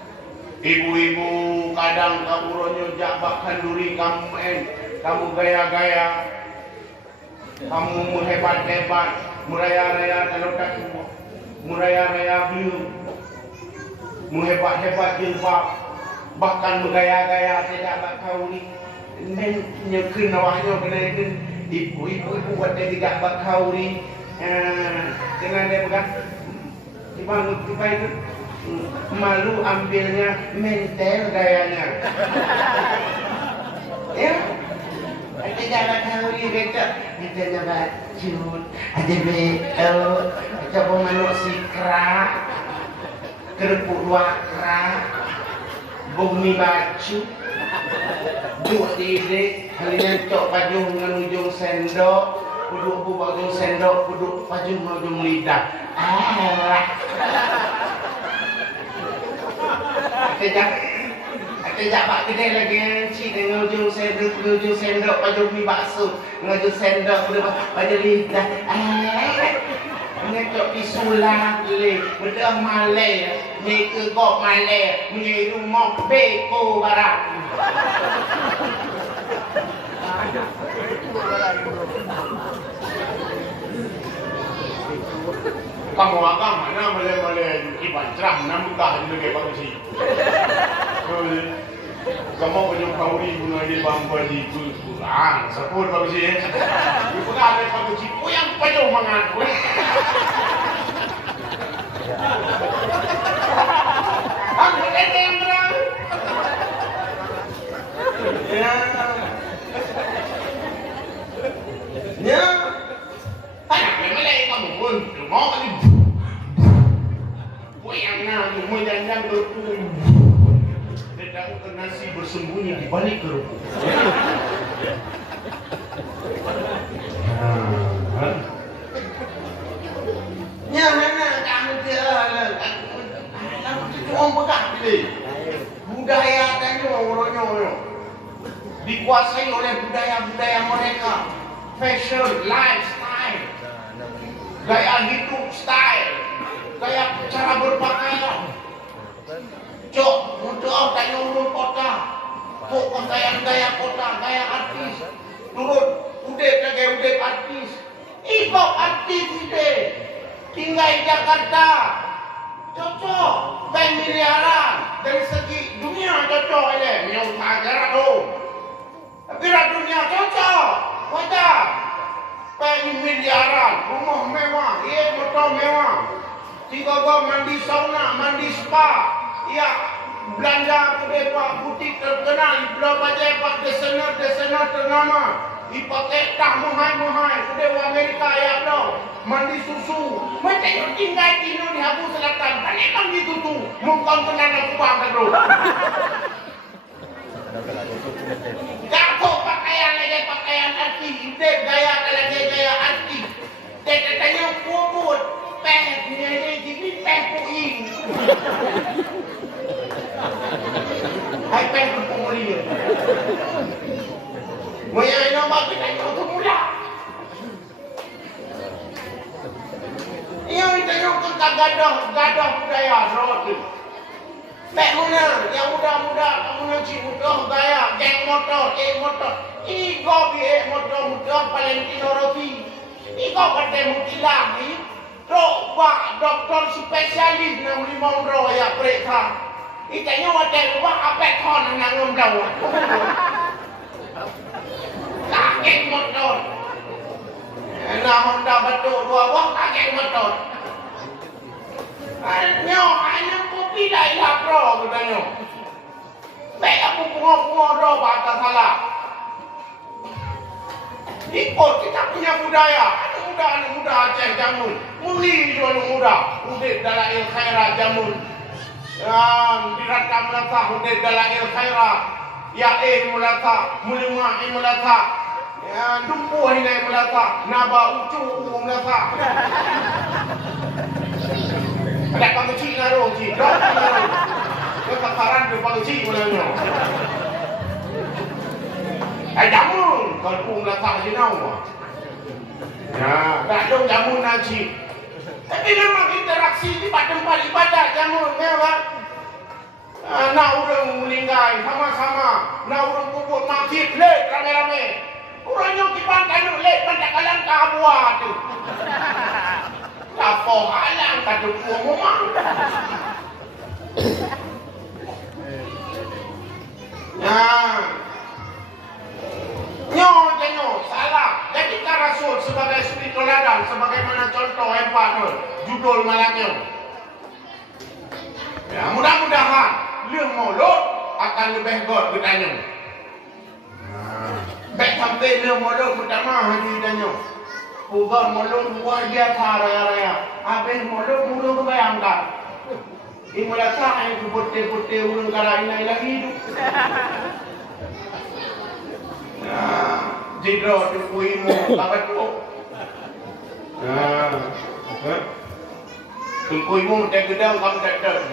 Ibu-ibu kadang kamu orangnya jabak kenduri kamu gaya-gaya. Kamu hebat-hebat, meraya-raya kalau tak semua. Meraya-raya view, menghebat-hebat jilbab, bahkan bergaya-gaya tidak bakau ni. Nyekun awaknya kena nyekun. Ibu-ibu buat dia tidak bakau ni. Kena dia bukan. Tiba itu malu ambilnya mentel gayanya. Ya. Ada jalan hari betul. Ada jalan cut, ada betul. Coba manuk sikra, kerupuk dua kerak, bumi baju, duk diri, kalian cok baju dengan ujung sendok, duduk ujung sendok, duduk baju dengan ujung lidah. Kejap bak kedai lagi cik dengan ujung sendok baju mi bakso, dengan ujung sendok baju lidah. Ngecok di sulah le, bedah Malay, ni ke kok Malay, ni rumah beko barang. Kamu agak mana Malay iban cerah nam buka di negeri bagus sih. Kamu punya kauri bunga di bangku di Quran, sepuluh bagus sih. Ibu kan ada bagus sih, yang penuh mengaku. Aku ada yang berang. Ya. Ya. Anak memang kamu pun mau kali. Yang nak menjanjang berpuluh. Dedang ke nasi bersembunyi di balik kerupuk. Ya mana kamu jalan? Kamu cuma pegang ni. Budaya tanya orangnya dikuasai oleh budaya mereka. Fashion, lifestyle, gaya hidup, style, gaya cara berpakaian. Cok, mudah tanya urut kota. Kok gaya kota, gaya artis. Turun, udah gaya artis. Hip-hop artis udah. Tinggal di Jakarta. Cocok. Kayak miliaran. Dari segi dunia cocok ini. Yang ajaran tu. Tapi dunia cocok. Wajar. Kayak miliaran. Rumah mewah. Iya, motor mewah. Tiga mandi sauna, mandi spa. Ya, belanja kedai pak butik terkenal, belanja pak desainer ternama. Dipakai tak mahal, kedai Amerika ya lo, mandi susu. Macam tinggal di Abu Selatan, balik kan ditutu, mungkin kenal aku bangga bro. Jatuh pakaian arti, ide gaya gaya arti. Tanya kubut, peh ni jadi peh puing. Hai peh pemuli. Moya ino ba kita itu mula. Yang itu yang gadah budaya roti. Baik mana? Yang muda-muda kamu ngaji muda gaya, geng motor, motor. Iko biye motor paling roti. Iko kata mutilah ni. Rok doktor spesialis 65 ro ya periksa. Itanya wadah lupa apa ton nang ngomong. Kakek motor. Nah Honda betul dua buah kakek motor. Nyo, anak kopi dah ilah pro katanya. Baik aku bunga-bunga ro baca salah. Ikut kita punya budaya. Anak muda Aceh jamun. Muli tu anak muda. Udit dalail khairat jamun. Dirakam melata udit dalail khairat. Ya melata. Mulima melata. Dumpu hinai melata. Naba ucu melata. Ada pangci ngaruh ci. Dok ngaruh. Kekaran tu pangci mulanya. Jamun kalau melata jinau. Ya, tak dong jamun naji. Tapi memang interaksi di tempat ibadah jamun, memang. Nak orang meninggal sama-sama, nak orang kubur masjid lek rame-rame. Orangnya kipan kanu lek pandak kalang kabua tu. Lapo alang kadu ngomong. Nah. Nyo, salah. Jadi Rasul sebagai suri teladan, sebagaimana contoh empat judul malamnya. Ya, mudah-mudahan lương mulut akan lebih god bertanya. Baik sampai lương mulut pertama haji tanya. Ubar mulut luar biasa raya-raya. Habis mulut kebayangkan. Imulah sah yang putih-putih urung karainai lagi hidup. Jidro tu kuimu apa tu? Kuimu tak gedang kamu tak ada.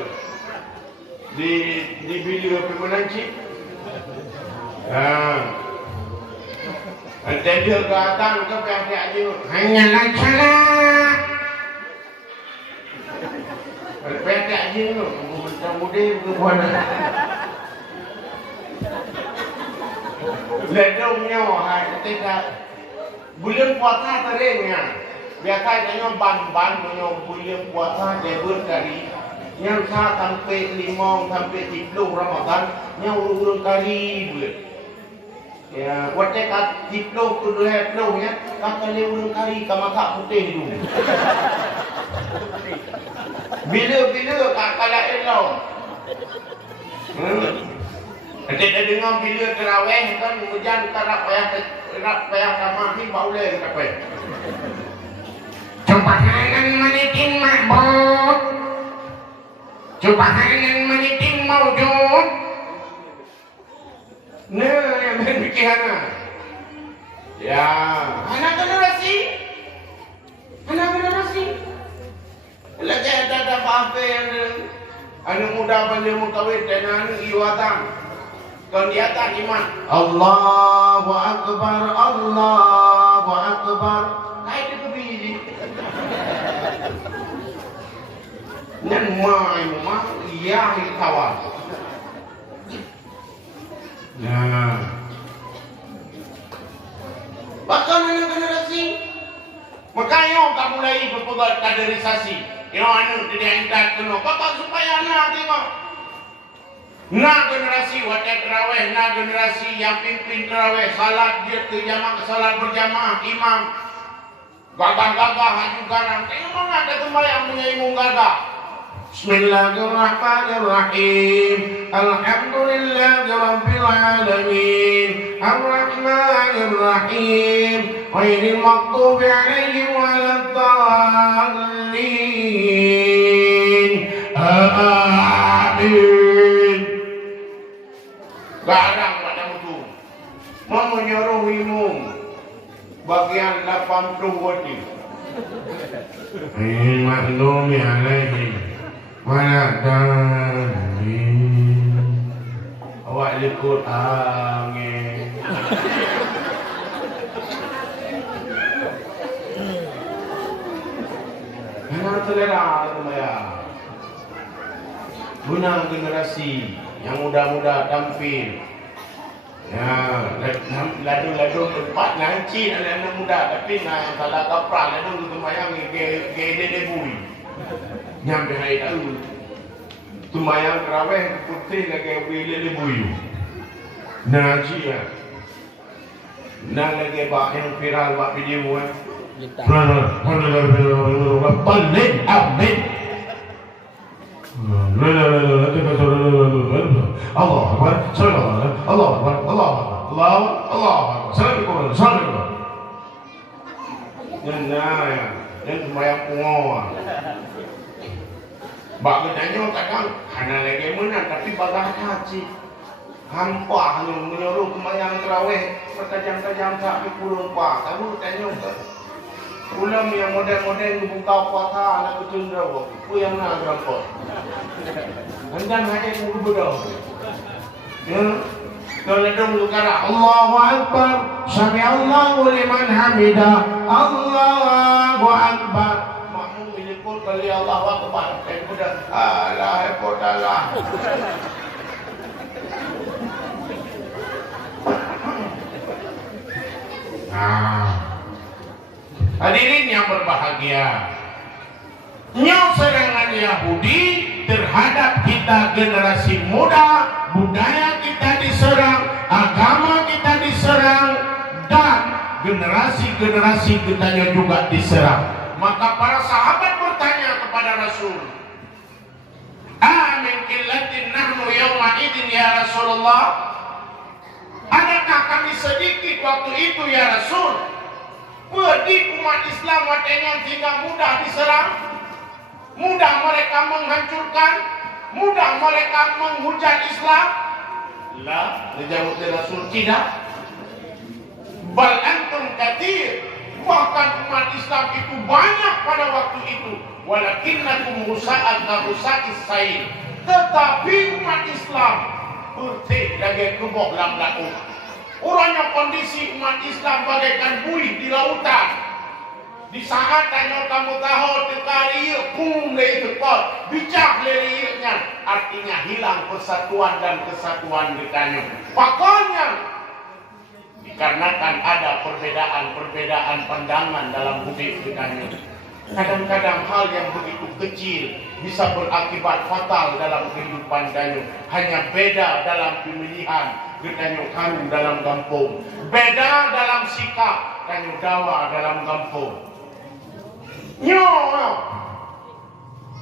Di video pemenanci. Ada dia kata kau pihak aja hanya lancar. Pihak aja tu, mudah-mudah berbuat. Ledongnya ketika bulan puasa teringnya biasanya ban-ban bulan puasa debut dari yang sampai 5 sampai 10 Ramadan yang urung kali bulan ya waktu kat 10 tu 20 nya kata le urung kali kamaka putih tu bila kakala elok Ada dengar bila terawih kan hujan tak payah kamar ni baulai tak payah. Subhanan manitin ma'bud. Subhanan manitin mawjud. Nah, yang berfikiran. Ya, anak generasi. Lagi ada apa yang anak muda pandai mukawin dan anak iwatan. Kalau di atas iman Allahu Akbar naik ke biji dan ma'imah yang kawan nah bahkan anak generasi makanya tak mulai berpegat kaderisasi yang anu tidak angkat kena bakal supaya anak tengok Nah generasi wadah terawih, nah generasi yang pimpin terawih, salat dia ke jamaah, salat berjamaah, imam, gagah-gagah, haju garang. Tengok mana ada sembahyang punya imam gagah. Bismillahirrahmanirrahim. Alhamdulillahirabbil alamin. Arrahmanirrahim. Ghairil maghdubi 'alaihim waladdallin. Amin. Garang pada mutu. Mau menyuruh imum bagian 80 wati. Maklumi alaihi waladdallin. Awak likut angin. Kenapa selera tu maya? Guna generasi yang muda-muda tampil. Ya, ladu-ladu tempat nanci anak-anak muda tapi yang salah kaprah ladu tumayang gede bui. Nyampe hari tahu. Tumayang terawih putih lagi beli bui. Naji ya. Nah lagi bak yang viral bak video kan. Balik amin. Allah Akbar, Allah Akbar, Allah Akbar, Allah Akbar, Assalamualaikum. Dan sembahyang pungo. Bak katanya kadang hanya lagi menang tapi bagai haji. Hampa hanya menyuruh sembahyang terawih bertajam-tajam sampai puluh empat. Kamu tanya ulam yang model-model buka puasa anak kecundra aku yang nak berapa? Andan hanya guru bodoh. Ya, kalau dong kara Allahu Akbar, sami Allahu liman hamidah, Allahu Akbar. Makmum menyebut kali Allahu Akbar, dan sudah Allah Akbar. Hadirin yang berbahagia, serangan Yahudi terhadap kita generasi muda, budaya kita diserang, agama kita diserang, dan generasi-generasi kita juga diserang. Maka para sahabat bertanya kepada Rasul, "Amin qillatin nahnu yawma idin ya Rasulullah?" Adakah kami sedikit waktu itu ya Rasul? Berdi umat Islam yang tinggal mudah diserang, mudah mereka menghancurkan, mudah mereka menghujat Islam. La, dijawab Rasul tidak. Bal antum katsir, bahkan umat Islam itu banyak pada waktu itu. Walakinnakum rusa'at ka rusa'is sail. Tetapi umat Islam bertik lagi kebok lam laut. Orangnya kondisi umat Islam bagaikan buih di lautan. Di saat tanya kamu tahu tekari pun dari tekor bijak lerinya, artinya hilang persatuan dan kesatuan ditanya. Pokoknya dikarenakan ada perbedaan pandangan dalam hidup ditanya. Kadang-kadang hal yang begitu kecil bisa berakibat fatal dalam kehidupan danyo. Hanya beda dalam pemilihan, danyo karu dalam kampung. Beda dalam sikap, danyo dawa dalam kampung. Nyo,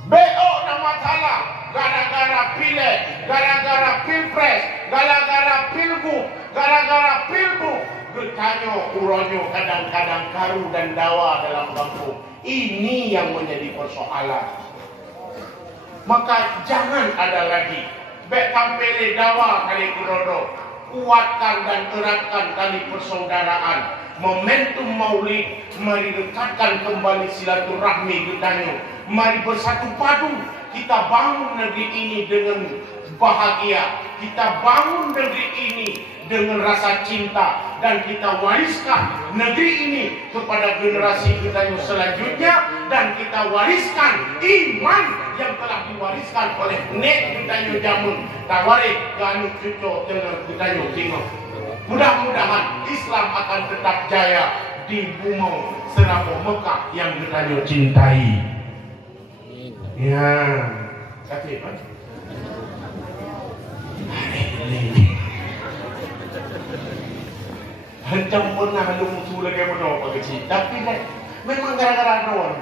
BO nama masalah gara-gara pileg, gara-gara pilpres, gara-gara pilgub, gara-gara pilgub. Bertanya uronyo kadang-kadang karu dan dawa dalam kampung. Ini yang menjadi persoalan. Maka jangan ada lagi bek tampele dawa kali kurodo. Kuatkan dan eratkan tali persaudaraan. Momentum Maulid, mari dekatkan kembali silaturahmi kita. Mari bersatu padu kita bangun negeri ini dengan bahagia. Kita bangun negeri ini dengan rasa cinta, dan kita wariskan negeri ini kepada generasi kita yang selanjutnya, dan kita wariskan iman yang telah diwariskan oleh nek kita yang jamun tawarik kanu cucu dengan kita yang tengok. Mudah-mudahan Islam akan tetap jaya di bumi Serapur Mekah yang kita yang cintai. Ya, kata apa? Hancam pernah lu musuh lagi apa kecil, tapi memang gara-gara doang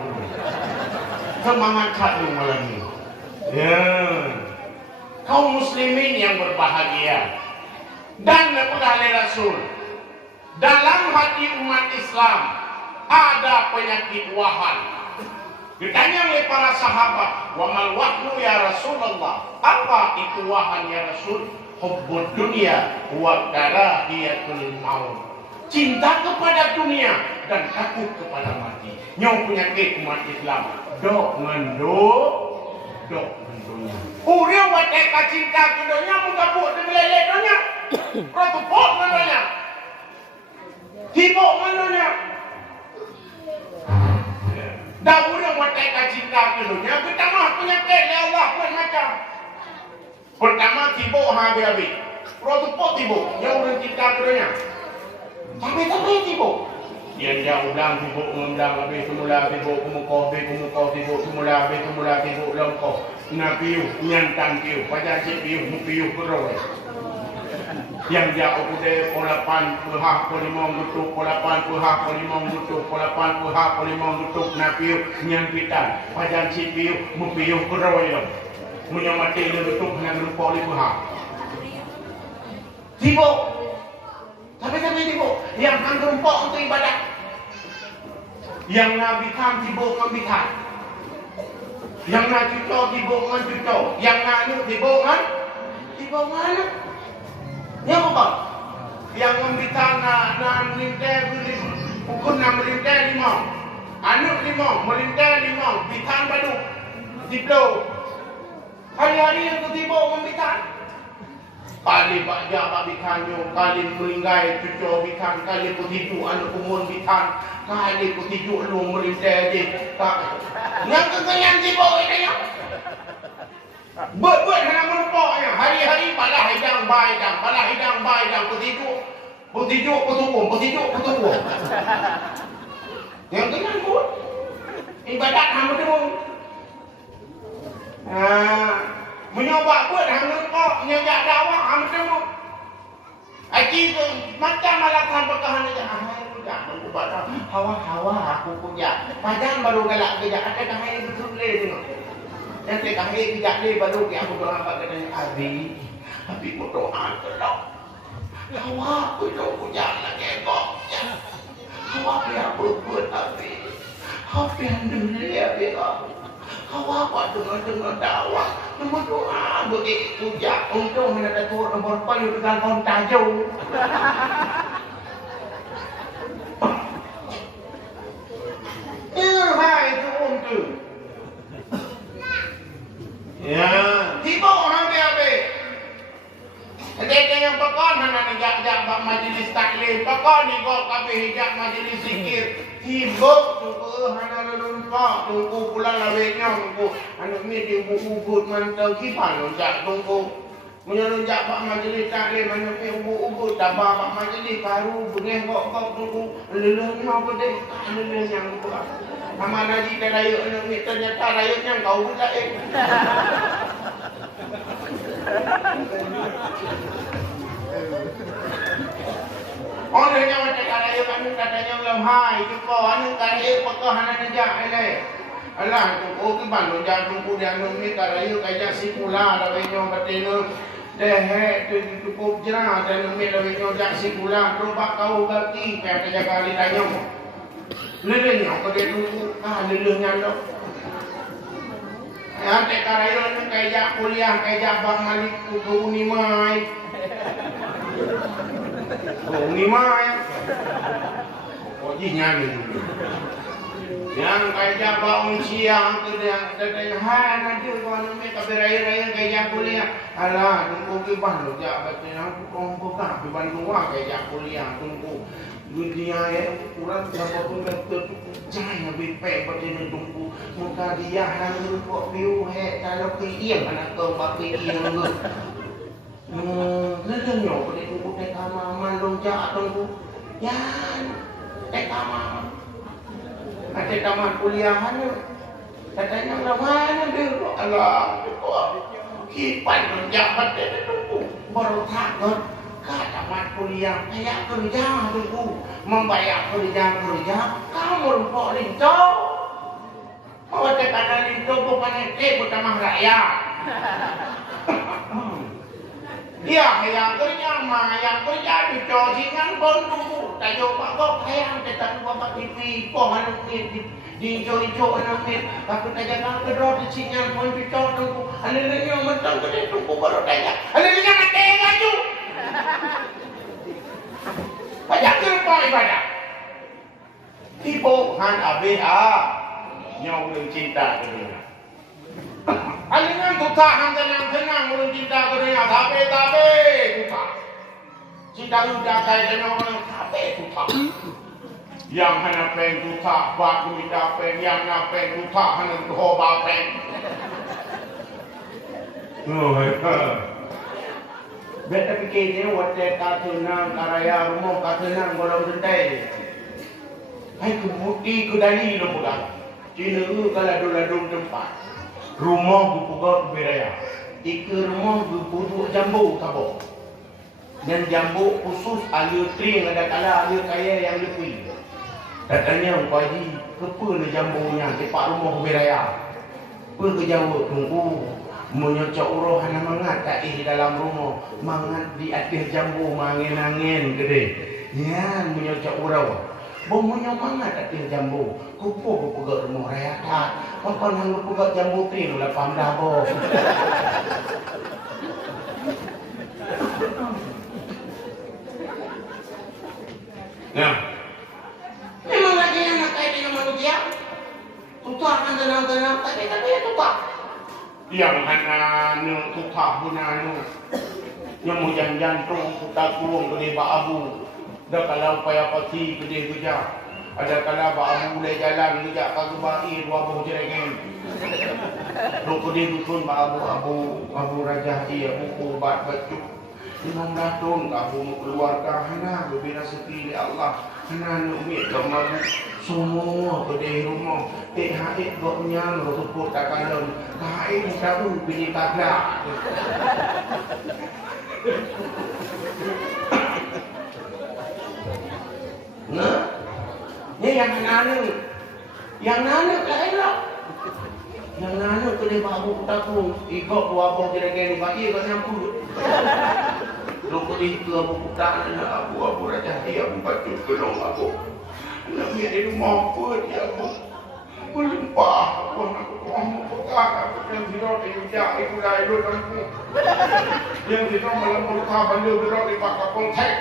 semangat kadu malam ini. Ya, kaum muslimin yang berbahagia dan oleh Rasul, dalam hati umat Islam ada penyakit wahan. Ditanya oleh para sahabat, wa mal wahnu ya Rasulullah, apa itu wahan ya Rasul? Hubbud dunia wa karahiyatul maut. Cinta kepada dunia dan takut kepada mati. Nyong penyakit umat Islam. Dok mendunia. Uriau wateka cinta ke dunia, muka buat terbelelek dunia. Protopok mendunia. Tibok mendunia. Dah uriau wateka cinta ke dunia, kita mah penyakit ya Allah pun macam. Pertama tibuk habis-habis. Protokol tibuk. Yang orang kita kerana. Sampai tibuk. Dia ulang tibuk mengundang habis semula tibuk kumukoh tibuk semula habis semula tibuk lengkoh. Na piu nyantang piu pada cik piu piu keroi. Yang dia ukude polapan pehak polimong gutuk polapan pehak polimong gutuk polapan pehak polimong gutuk na piu nyampitan pada cik piu piu keroi lo. Punya mati dia gutuk hanya berupa oleh pehak. Tibuk. Sampai tibuk. Yang hang gerumpok untuk ibadat. Yang Nabi kan tibuk kan bitan. Yang nak cucuk tibuk kan cucuk. Yang nak anu tibuk kan anu. Yang apa? Yang membitan nak melintai ukur nak melintai limau. Anu limau, melintai limau, bitan baduk. Tibuk. Hari-hari yang tibuk membitan. Kali bakja babikan yo, kali melinggai cucu bikan, kali putijuk anak kumun bikan, kali putijuk lu melintai je. Yang kekenyan tibuk ini ya. Buat hanya merumpaknya. Hari-hari balah hidang baik putijuk petubuh. Yang kekenyan pun ibadat hamba demung. Menyoba buat hamba kok nyajak dakwah hamba demung. Aji tu macam malakan perkahan aja. Jangan buat hawa aku punya. Padahal baru galak kerja ada kahai betul le tengok. Dan kahai kerja le baru ke aku doa katanya abi berdoa tolong. Hawa aku tu punya lagi kok. Hawa biar buat abi. Hawa biar dulu abi kok. Hawa buat dengar dakwah. Nombor doa bagi puja untuk mendapat nombor payu dengan kaum tajau. Hai tu tu. Ya, tiba orang apa? Ada yang pakon hana jak bak majlis taklim, pakon ni kau kabeh hijab majlis zikir. Tiba tu hana lupa, tunggu pulang lawenya tunggu. Anu ni di ubud mantau kipan jak tunggu. Menjelunjak bak majlis taklim, anu ni ubud tabah bak majlis baru bengeh kau tunggu. Lelehnya apa dek? Leleh yang buat. Sama Najib dan rayuk ni ternyata rayuknya kau pula Orangnya macam rayuk anu katanya belum hai cuko anu rayuk pakah hana najak ele. Alah tu ke ban najak tunggu dia anu ni rayuk kaja sikula lawenyo bateno deh tu cukup jerah dan mi lawenyo jak sikula robak kau gati kaja kali tanya. Lelehnya kau dia tunggu lelehnya lo. Ante karayo ni kaja kuliah kaja bang malik ku unimai. Unimai. Oh jinya ni. Yang kaja bang siang tu dia hai nanti kau ni kabiraya kaja kuliah. Alah tunggu ke ban lo jak batena aku buka ke Bandung kaja kuliah tunggu. Dunia kurang sama pun jangan lebih pek pada tunggu muka dia hang kok view kalau ke iem anak kau pakai iem ke lelenya pada tunggu tek amaman lonjak tunggu ya tek amaman ada taman kuliahan katanya mana dia Allah kipan lonjak pada tunggu baru takut katamat kuliah kayak kerja tunggu membayar kerja kamu lupa linto mau tekana linto bukan pertama rakyat dia yang kerja itu jingan pun tunggu tayo pak kok kayak tetan bapak TV kok anu di hijau anu aku tanya kan kedua jingan pun tunggu alilnya mentang gede tunggu baru tanya alilnya mati ngaju banyak kerupuk ibadah. Tipu han abe nyong cinta ke dia. Alingan tuta han tenang urung cinta ke dia. Tapi tuta. Cinta udah kayak nyong tapi tuta. Yang hana peng tuta bak minta peng yang na peng tuta hana ho ba peng. Oh, Beta fikirnya wate katunang karaya rumah katunang bolau sentai. Hai kemuti kedali lo bukan. Cina kalau dulu tempat. Rumah buka beraya. Ika rumah butuh jambu tabo. Dan jambu khusus alir tring ada kala alir kaya yang lebih. Katanya Pak Haji, kepa le jambunya tepak rumah beraya. Pergi jauh tunggu. Menyocok uroh hana mangat kat di dalam rumah, mangat di atas jambu mangin-angin gede. Ya, menyocok uroh. Bomonya mangat atas jambu. Kupo pegat rumah raya tak. Apa nang pegat jambu tri lah pam dah bo. Nah, memang lagi yang nak kait dengan manusia. Tutak kan tenang-tenang, tapi ya tutak. Yang hana tukar guna yang mujang jantung putar kurung gede bak abu dah kalau payah pati gede gejak ada kala bak abu boleh jalan gejak kagak bayi dua abu jeregen lo gede dukun bak abu raja iya buku bat baju 15 tahun abu keluarga hana berbina sepi Allah hana umit kamabu semua gede rumah haid goknya lo support kakalon haid tahu pilih tabla nah ni yang nanu lain lah yang nanu kena babu takung ikut dua abang jeregen bagi kau nyampur lo kena ke abu putan abu raja dia abu baju kelong aku nak di rumah apa dia aku melimpah aku nak pegang aku yang tidak diujak itu dah hidup aku yang tidak melempar benda tidak dipak kapal tek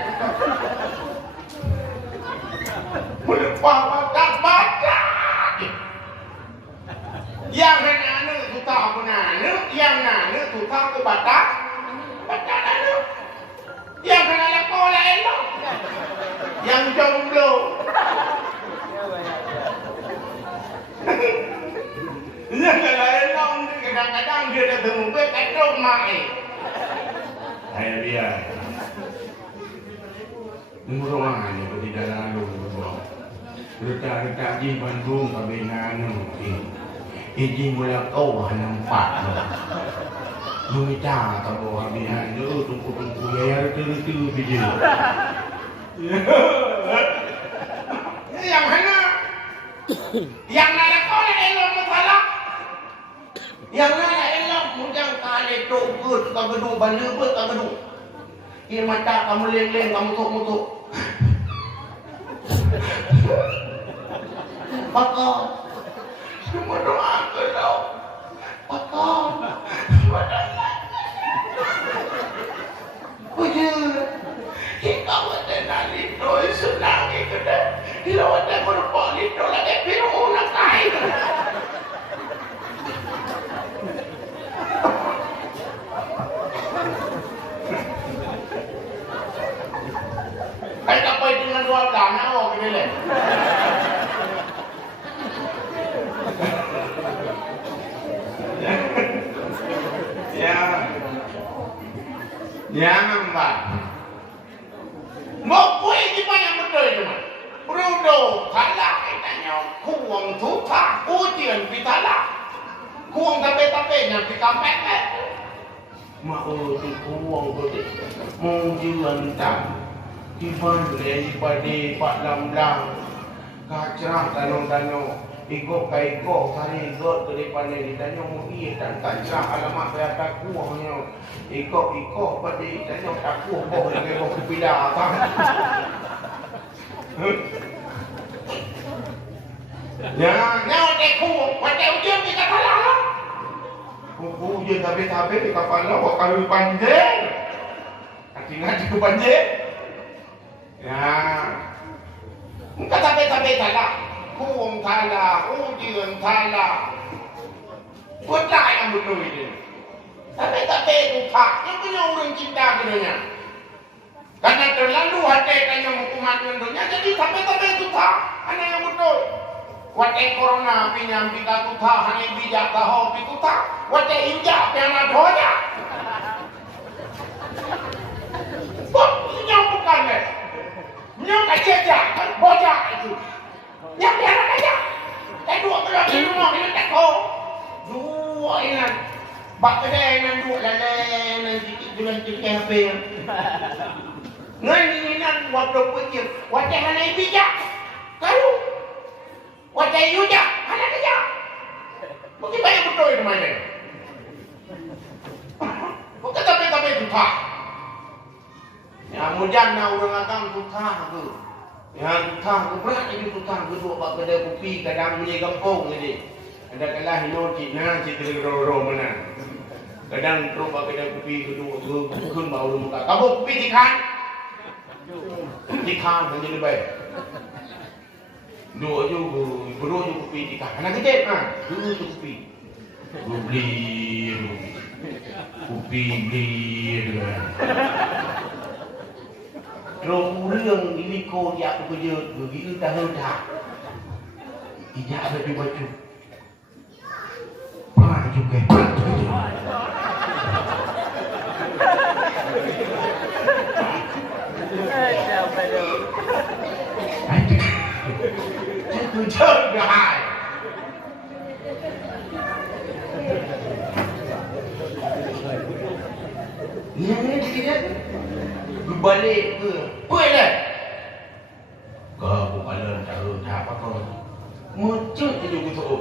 melimpah baca yang nanu tuta aku nanu yang nanu tuta aku baca nanu yang kena lekor lain dong yang jomblo yang lain dong kadang-kadang dia dah temu kat rumah saya biar rumahnya di dalam rumah retak-retak di Bandung kabinan ini mula kau nampak Lumita kalau habihan tu tunggu ya tu video. Yang mana? Yang mana kau nak elok masalah? Yang mana elok mujang kali tokut kau gedung bandar pun kau gedung. Ia mata kamu leng-leng kamu mutuk-mutuk. Pakau. Semua doa ke kau. Pakau. Ujur, jika ada nali doa senang itu dah. Bila ada berapa liter lagi piru nak kain. Kayak apa itu dengan dua dana oh gini. Jangan mbak. Mau kue gimana yang betul itu mbak? Rudo, kalah katanya kuang tuta, ujian pitala, kuang tape-tape yang pikampek. Mau tu kuang tu, mau ujian tak, dibanding pada Pak Lamlang, kacang tanong-tanong. Ikut kaiko cari ikut daripada ditanya mui dan kacang alamat saya takuhnya ikut pada ditanya takuh boh dengan boh kepila kan ya teku pada ujian kita kalah ujian tapi di kepala buat kali panjang hati-hati ke panjang ya muka tapi kalah kuang thala, ujian thala. Buatlah yang betul ini. Tapi itu tak. Yang punya orang cinta kedua. Karena terlalu hati tanya hukuman dunia. Jadi tapi itu tak. Hanya yang betul. Wate corona pinjam kita tu tak. Hanya bijak tahu itu tak. Wate injak yang ada. wajah apa yang ngani wabro pikir wajah mana bijak kalau wajah yuja mana kerja mungkin banyak betul itu mana mungkin tapi itu tak yang mudah nak orang akan tutah tu yang tutah tu berat ini tutah tu dua bak kedai kopi kadang punya kampung ni ada kalah hino Cina cerita ro mana kadang terus bak kedai kopi kedua tu bukan bau muka kamu kopi ikan menjadi baik dua je berdua je kopi ikan anak kecil dulu tu kopi beli kopi beli Rong ini kau dia aku kerja begitu dah hendak. Tidak ada baju. Baju juga. Aku cakap. Ini tidak. Balik ke boleh kau bukan tahu apa kau muncul tu juga tu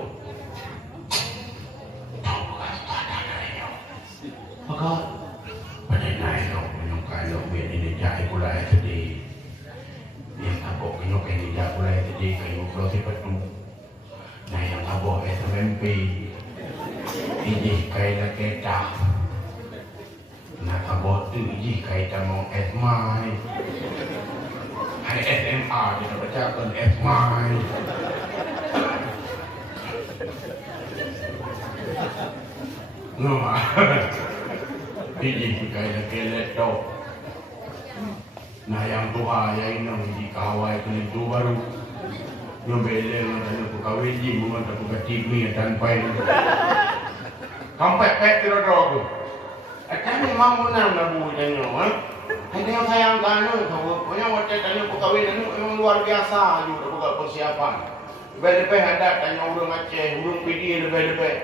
tahu kan ada dia maka pada naik kau menyukai lo biar ini jahit pula tadi yang tabok menyukai ini jahit pula tadi kayu kalau cepat tu nah yang tabok SMMP ini kayu nak ketak nak abot tu iji kaitan mau SMA ni. Ada SMA kita baca kan SMA ni. No. Iji kaitan kelet tu. Nah yang tua yang ini di kawai tu baru. Yang beleng dan aku kawin ji memang tak buka TV dan pain. Sampai pet tu. Akan memang benar nabu jangan, Ada yang sayang kanu, punya wajah tanya perkahwinan itu memang luar biasa juga bukan persiapan. Lebih-lebih ada tanya urang Aceh, urang PD lebih-lebih.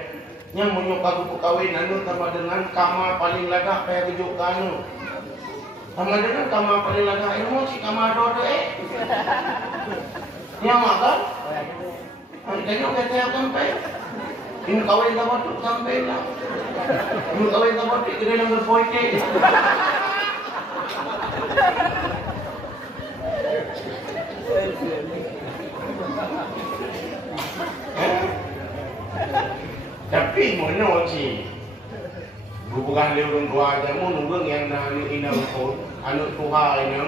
Yang menyukai perkahwinan itu sama dengan kamar paling lagak payah kejuk kanu. Sama dengan kamar paling lagak ilmu si kamar dodo Yang makan? Tanya kata akan payah. Ini kawin dapat tu sampai lah. Ini kawin dapat tu kena nombor 40. Tapi mana sih? Bukan dia orang tua aja, orang yang nak ina pun, anak tua ina,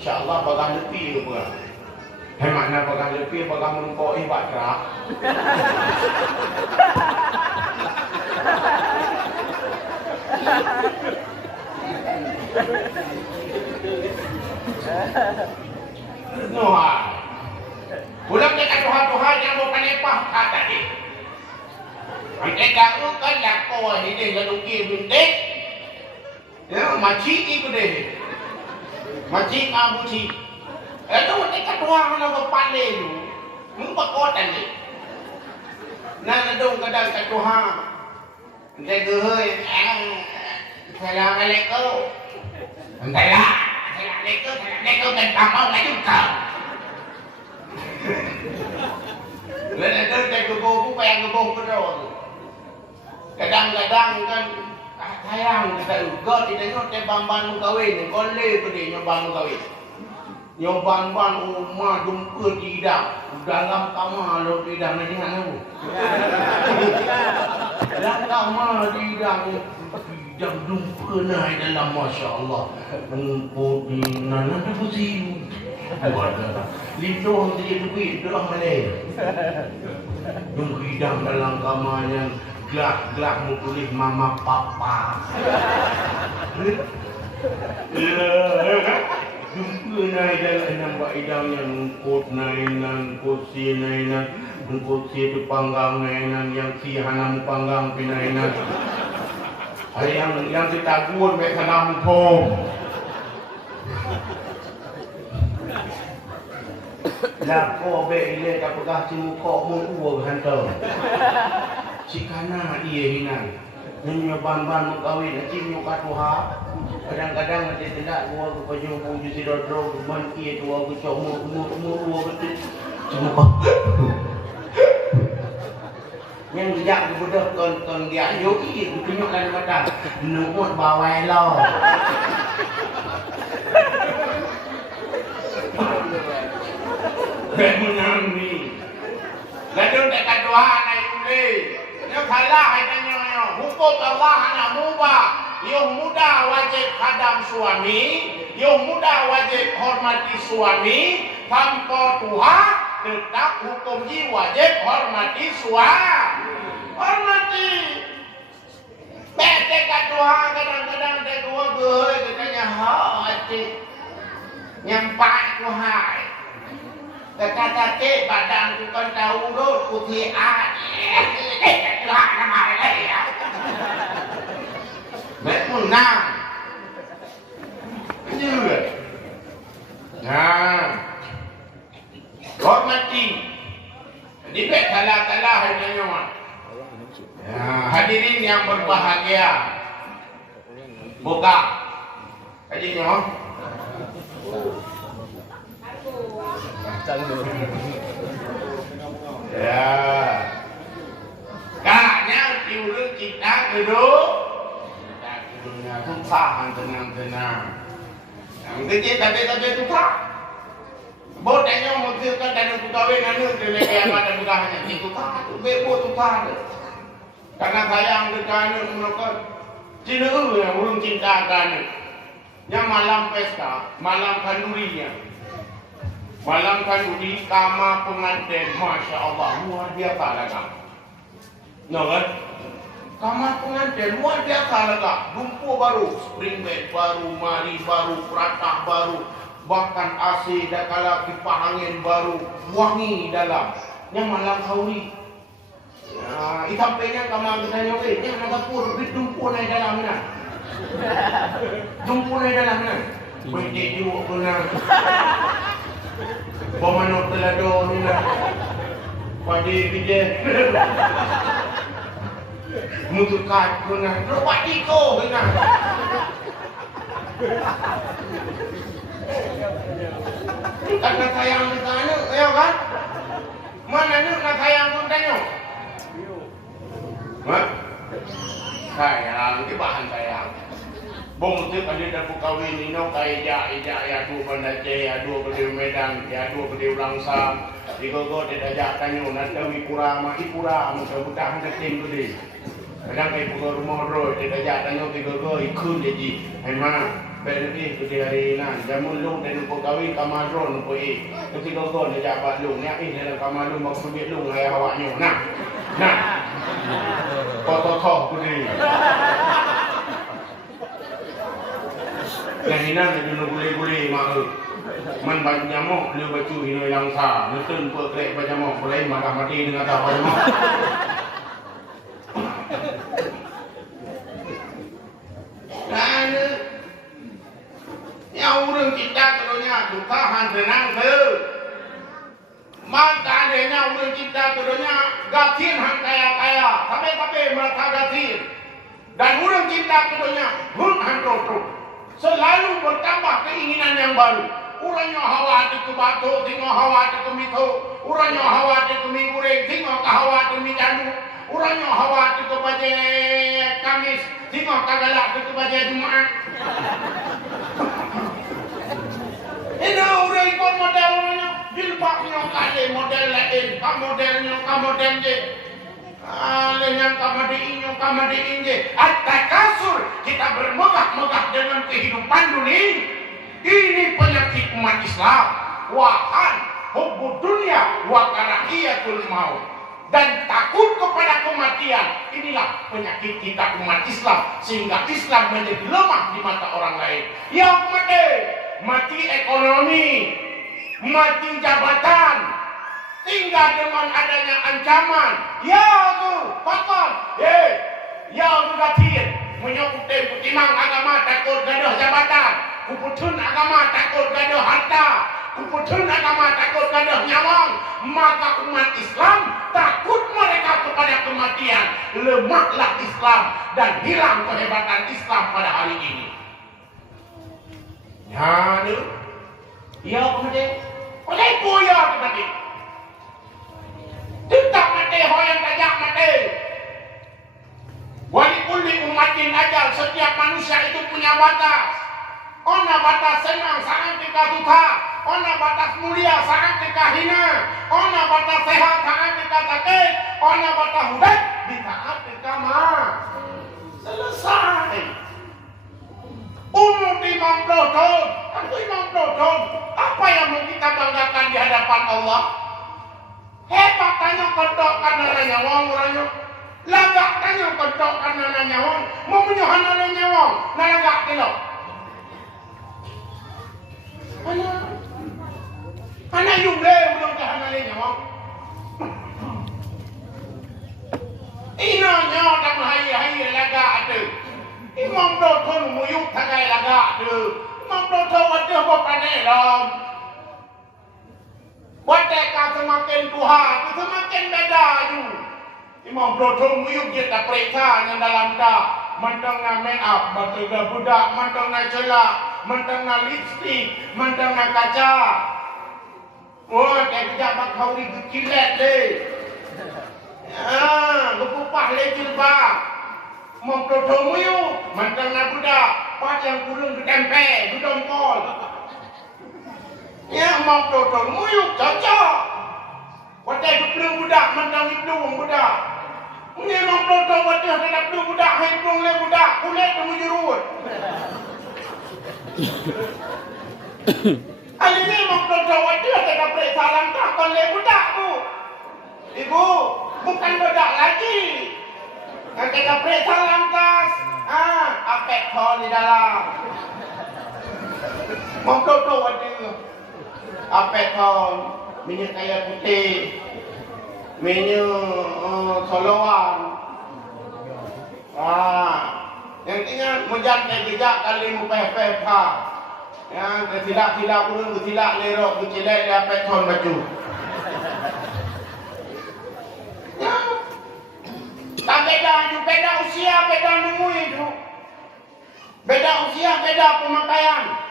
insyaAllah bagai lebih ke apa? Makna bagai lebih, bagai menumpuk ibadah. Noha. Pulang dekat Tuhan-Tuhan yang mau panepah kata ni. Mereka kan yang kau ini yang rugi bintik. Ya, macam ni pun deh. Macam abu ci. Itu dekat Tuhan yang berpandai tu. Mungkin kota ni. Nak dong kadang kat Tuhan. Jaga hoi. Assalamualaikum. Entahlah. Assalamualaikum tentang mau nak juga. Lalu tu jaga buku payah gebuk terus. Kadang-kadang kan sayang kita juga tidak nyok bang-bang kawin, koleh tu dia nyobang kawin. Nyobang-bang rumah jumpa tidak dalam kamar lo tidak nak dengar aku. Dalam kamar tidak jumpa naik dalam masya-Allah. Rumput ni nana tu pusing. Lindung dia duit dah malai. Jumpa hidang dalam kamar yang gelap-gelap mu tulis mama papa. Jumpa naik dalam nampak hidang yang rumput nainan, kursi nainan, kursi tu panggang nainan, yang si hanam panggang pinainan. Yang ditagun mek hanam pom. Lah ko be ile ka pegah ci muka mu uang hantar. Cikana dia hinan. Nyoban-ban mu kawin ci mu ka tuha. Kadang-kadang nanti tidak gua ke paju puju si dodro man kia tu aku cuma gua betul cuma yang dijak ke budak ton dia yogi tunjuk lain mata numut bawai lo menang ni lalu dekat doa naik uli dia kalah hanya hukum Allah hanya mubah yang muda wajib khadam suami, yang muda wajib hormati suami, tanpa Tuhan tetap hukum wajib hormati suami. Hormati. Dekat Tuhan kadang-kadang dia dua gay katanya hati nyampai Tuhan. Kata ke badan ku kan tahu urut putih Tuhan nama ya. Menang. Benar. Nah. Hormati. Jadi kalah hanya hadirin yang berbahagia. Buka. Haji nyo. Canggung. Ya. Kaknya diurut kita duduk. Susah tenang. Yang kecil tapi susah. Bodanya mengkirkan dan kutawin anu terlebih pada bukannya itu tak bebo susah. Karena sayang dekat mereka Cina yang urung cintakan. Yang malam pesta, malam kandurinya. Malam kanduri kama pengantin, masya Allah luar biasa lagi. No kan? Kamar pengantin luar biasa lagi. Lumpur baru, spring bed baru, mari baru, peratah baru, bahkan AC dan kala kipas angin baru, wangi dalam. Yang malam kauri. Isampainya kamar kita nyoba, yang nagapur, lumpur naik dalam na. Lumpur naik dalam na. Berdik juga kena. Bamanok telado ni na. Padi pide. Mutukat kena. Lupa tiko kena. Karena sayang kita anu, ya kan? Mana nu nak sayang pun tanya. Mak? Sayang, di bahan sayang. Bong tu pada dah kawin ni no kai ja ya tu pandace ya dua berdeu Medan ya dua berdeu Langsam. Digogo dia ajak tanyo nak tawi kurang mah ipura mun budak keting tu di. Kadang kai pugo rumah ro dia ajak tanyo digogo ikun jadi. Hai mana? Beli tu dia hari nan jamun lung dan nu kawin kamadron nu poi. Tu digogo dia ajak bak lung ni dalam kamadron mak subit lung hai awaknyo. Nah. Foto tu di. Yang ini nak dulu boleh mahu. Man banyak nyamuk dia baca hino yang sah. Nutun per krek banyak nyamuk boleh makan mati dengan tak banyak nyamuk. Dan yang orang kita keduanya tahan tenang tu. Maka adanya orang kita keduanya gatin hang kaya sampai merasa gatin. Dan orang kita keduanya hang rotok. Selalu bertambah keinginan yang baru. Urangnya hawa ke batu, tengok hawa ke mito. Urangnya hawa ke mi goreng, tengok hawa ke mi jandu. Urangnya hawa ke baju Kamis, tengok kagalak ke baju Jumaat. Ini orang ikut model orangnya. Jilbabnya kali model lain, model je. Dengan kamar diinje atas kasur kita bermegah-megah dengan kehidupan dunia. Ini penyakit umat Islam. Wahan hubbud dunia wa karahiyatul maut, dan takut kepada kematian. Inilah penyakit kita umat Islam, sehingga Islam menjadi lemah di mata orang lain. Yang mati ekonomi, mati jabatan, tinggal dengan adanya ancaman. Ya tu, pakon. Ya tu gatin. Menyokut timang agama takut gaduh jabatan. Kuputun agama takut gaduh harta. Kuputun agama takut gaduh nyawang. Maka umat Islam takut mereka kepada kematian. Lemahlah Islam dan hilang kehebatan Islam pada hari ini. Ya ni. Ya kemudian. Oleh puya kemudian. Tidak mati yang tajak mati. Walikulli ummatin ajal, setiap manusia itu punya batas. Ona batas senang sangat kita duka. Ona batas mulia sangat kita hina. Ona batas sehat sangat kita sakit. Ona batas hudat di saat kita mah. Selesai. Umur Imam Platon. Aku Imam Platon. Apa yang mau kita banggakan di hadapan Allah? Hebat tanya kodok karena nanya wong orangnya. Lagak tanya kodok karena nanya wong. Mau menyuhan nanya wong. Nah lagak kelok. Anak jumlah belum ke hana nanya wong. Inanya tak hai lagak tu. Imam Platon muyuk tagai lagak tu. Imam Platon wajah apa pandai lam. Wadai semakin Tuhan, semakin beda you. Imam Platon muyuk je tak periksa yang dalam dah. Mentang na make up, mentang budak, mentang na celak, mentang na lipstick, mentang na kaca. Oh, kayak jabat kau ni kecilet le. Berkupah le jilbab. Imam Platon muyuk, mentang na budak, pas yang kurung ketempe, dudongkol. Ya, Imam Platon muyuk cocok. Wadai duduk budak, mentang hidung budak. Ini Imam Platon wadai hendak duduk budak, hidung le budak, kulit tu menjerut. Hari ini Imam Platon wadai hendak periksa langkah kon le budak tu. Ibu, bukan budak lagi. Hendak periksa langkah. Apek kau di dalam. Imam Platon wadai. Apek kau minyak kayu putih, minyak soloan. Yang ingat menjantai kejak kali mupeh-peh pa. Yang kesilak-silak urun, kesilak lerok, kecilek dia apek kau baju. Ya. Tak beda, beda usia, beda numui itu. Beda usia, beda pemakaian.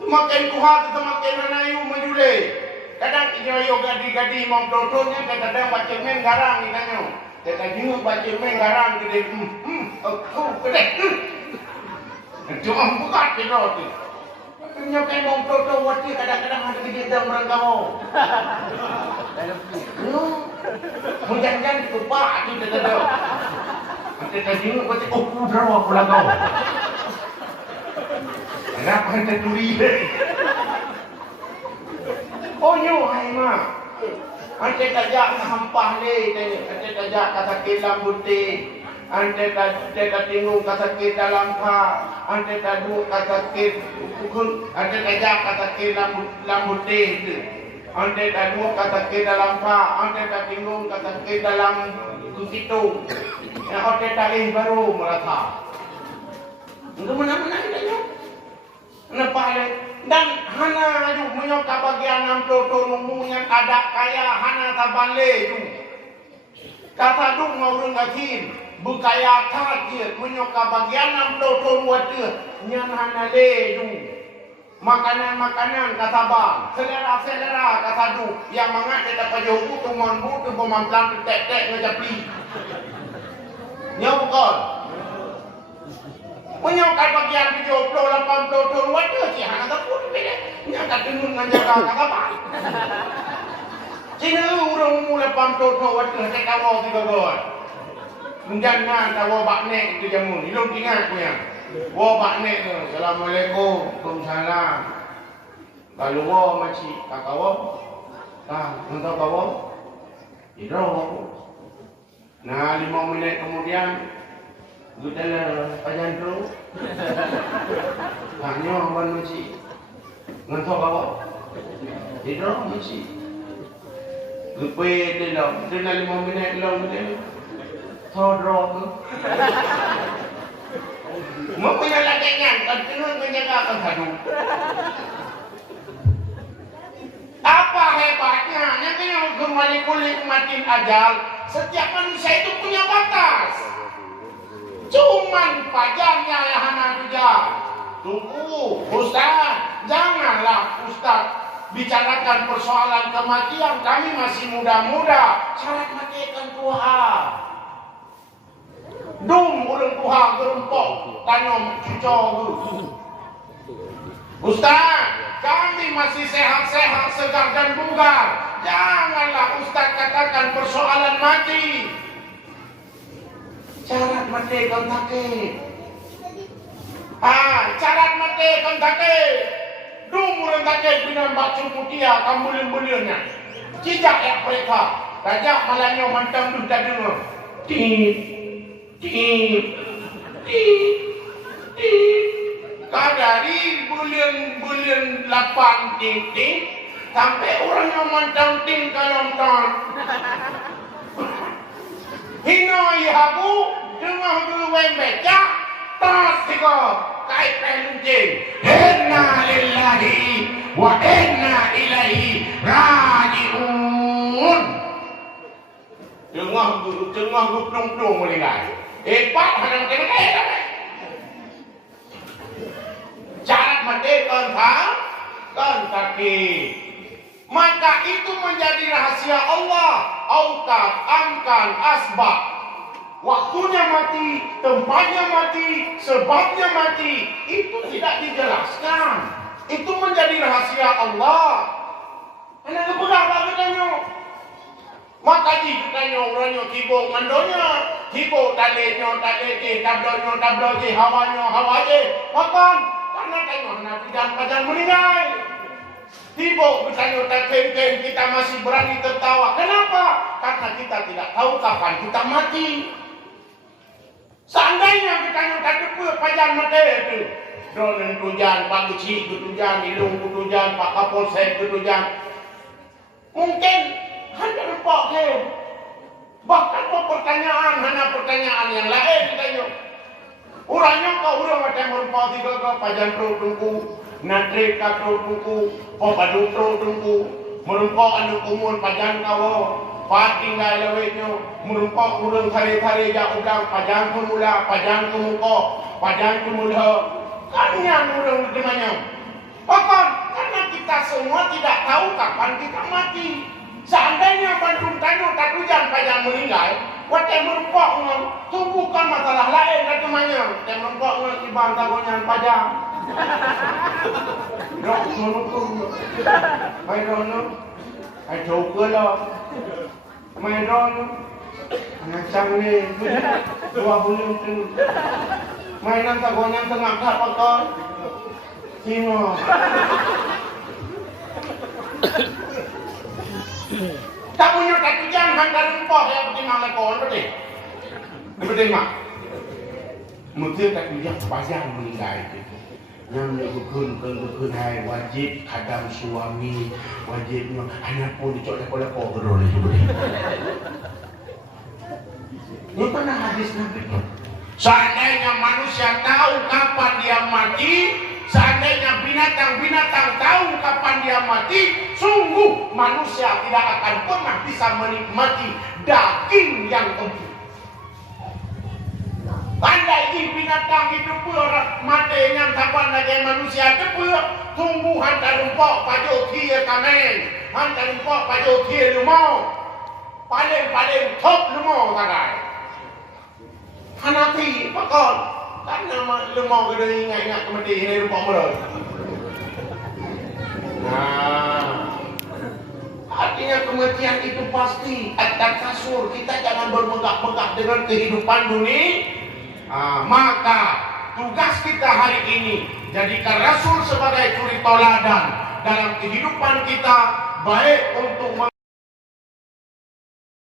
Semakin kuhat, semakin anayu menjulai. Kadang iyo gadi-gadi Imam Platonnya, kadang baca main garang ikannya. Kadang juga baca main garang gede. Gede. Cuma buka kita tu. Nyokai Imam Platon wati kadang-kadang ada gede dalam merangkau. Hujan-hujan kupak tu kadang-kadang. Kadang juga baca draw aku langkau. Kenapa hendak turi? Oh nyu hai ma. Ante tajak sampah le tanya. Ante tajak kata kilam putih. Ante tajak tinggung kata kita dalam pa. Ante tadu kata kita ukun. Ante tajak kata kilam putih tu. Ante tadu kata kita dalam pa. Ante tajak tinggung kata kita dalam kusitu. Ante tajak baru merasa. Untuk mana-mana kita nyu. Nampak le. Dan hana aju menyoka bagian Imam Platon umumnya kada kaya hana tabale tu. Kata duk ngurung gakin bukaya tajir menyoka bagian Imam Platon wate nyan hana le tu. Makanan-makanan kata bang, selera-selera kata duk yang mangat kita pajoku tu monbu tu pemamplang tek-tek ngejapli. Nya bukan. Menyokat bagian 70, 80 tahun wadah si hana tapun beda. Nyata dengung menjaga kata apa? Cina urang umur 80 tahun wadah saya kawal tiga gol. Menjangan tahu baknek itu jamun. Ilmu ingat punya. Wah baknek tu. Assalamualaikum. Waalaikumsalam. Kalau wah macam tak kawal. Untuk kawal. Hidro. Nah 5 minit kemudian. Gudala panjang tu. Hanya awan macam. Ngantuk awak. Tidur macam. Lupa dia dah. Dia nak 5 minit dah dia. Todrok tu. Mempunyai lakian. Kalau tengah menjaga akan sadu. Apa hebatnya? Yang kena kembali kulit makin ajal. Setiap manusia itu punya batas. Cuman pajarnya yang hana tuja. Tunggu, Ustaz. Janganlah Ustaz bicarakan persoalan kematian. Kami masih muda-muda. Syarat mati kan Tuhan. Dum urang Tuhan gerempok tanam cucok. Ustaz, kami masih sehat-sehat, segar dan bugar. Janganlah Ustaz katakan persoalan mati. Syarat mati kan take. Syarat mati kan take. Dumur take bina bacu mutia kambulian-buliannya. Cicak ya mereka. Raja malanya mantang tu tak dengar. Tip, tip, tip, tip. Kadari bulian 8 tip-tip sampai orang yang mantang ting kalau ton. Hino ihaku dengar dulu wembecak tas tiga kait pelunjing. Inna lillahi wa inna ilaihi raji'un. Dengar plung-plung mulai. Pak hadang tengok syarat mati kan kaki. Maka itu menjadi rahasia Allah. Aukab, amkan, asbab. Waktunya mati, tempatnya mati, sebabnya mati. Itu tidak dijelaskan. Itu menjadi rahasia Allah. Anak kepegang tak katanya. Maka jika katanya orangnya tibuk mandonya. Tibuk talenya, tablonya, hawanya. Makan. Karena tengok nak pidang meninggal. Tiba bertanya tak kita masih berani tertawa. Kenapa? Karena kita tidak tahu kapan kita mati. Seandainya kita tak tepuh pajan mati itu. Dolen tujan, Pak Guci tujan, Ilung tujan, Pak Kapolsek tujan. Mungkin hanya lupa ke. Bahkan hanya pertanyaan yang lain ditanya. Urangnya kau urang macam merupa tiga ke pajan tungku, natrik kau tungku, padu tungku, merupa anu umur pajan kau, pating ngai lewetnya, merupa urang thari jak udang pajan kumula, pajan kumuko, pajan kumula, kanyan urang demanya. Bahkan karena kita semua tidak tahu kapan kita mati. Seandainya Bandung Tanjung tak hujan pajan meninggal, watai merupak ngam, tunggukan masalah lain dan temannya. Watai merupak ngam ibang tagonyan pajak. Dok menukung. Mai rono. Ai joker lah. Mai rono. Macam ni. Dua bulan tu. Mainan tagonyan tengah tak pakai. Sino. Tak punya kaki jangan dari empok yang bagaimana lakon betul. Betul mak. Mungkin tak punya pajang meninggal itu. Yang berkun hai wajib kadang suami wajibnya anak pun dicok lepo-lepo gerol itu betul. Ini pernah hadis Nabi. Seandainya manusia tahu kapan dia mati, seandainya binatang tahu kapan dia mati, sungguh manusia tidak akan pernah bisa menikmati daging yang empuk. Andai binatang itu pura mati yang kapan lagi manusia itu pura tunggu hantar rumpok pajok kia kamen, hantar rumpok pajok kia lumau, paling top lumau kadai. Hanati pakon. Tak nama lemau kena ingat kemati ini rumpok merah. Artinya kematian itu pasti. Atas kasur kita jangan bermegah-megah dengan kehidupan dunia. Maka tugas kita hari ini jadikan Rasul sebagai suri toladan dalam kehidupan kita, baik untuk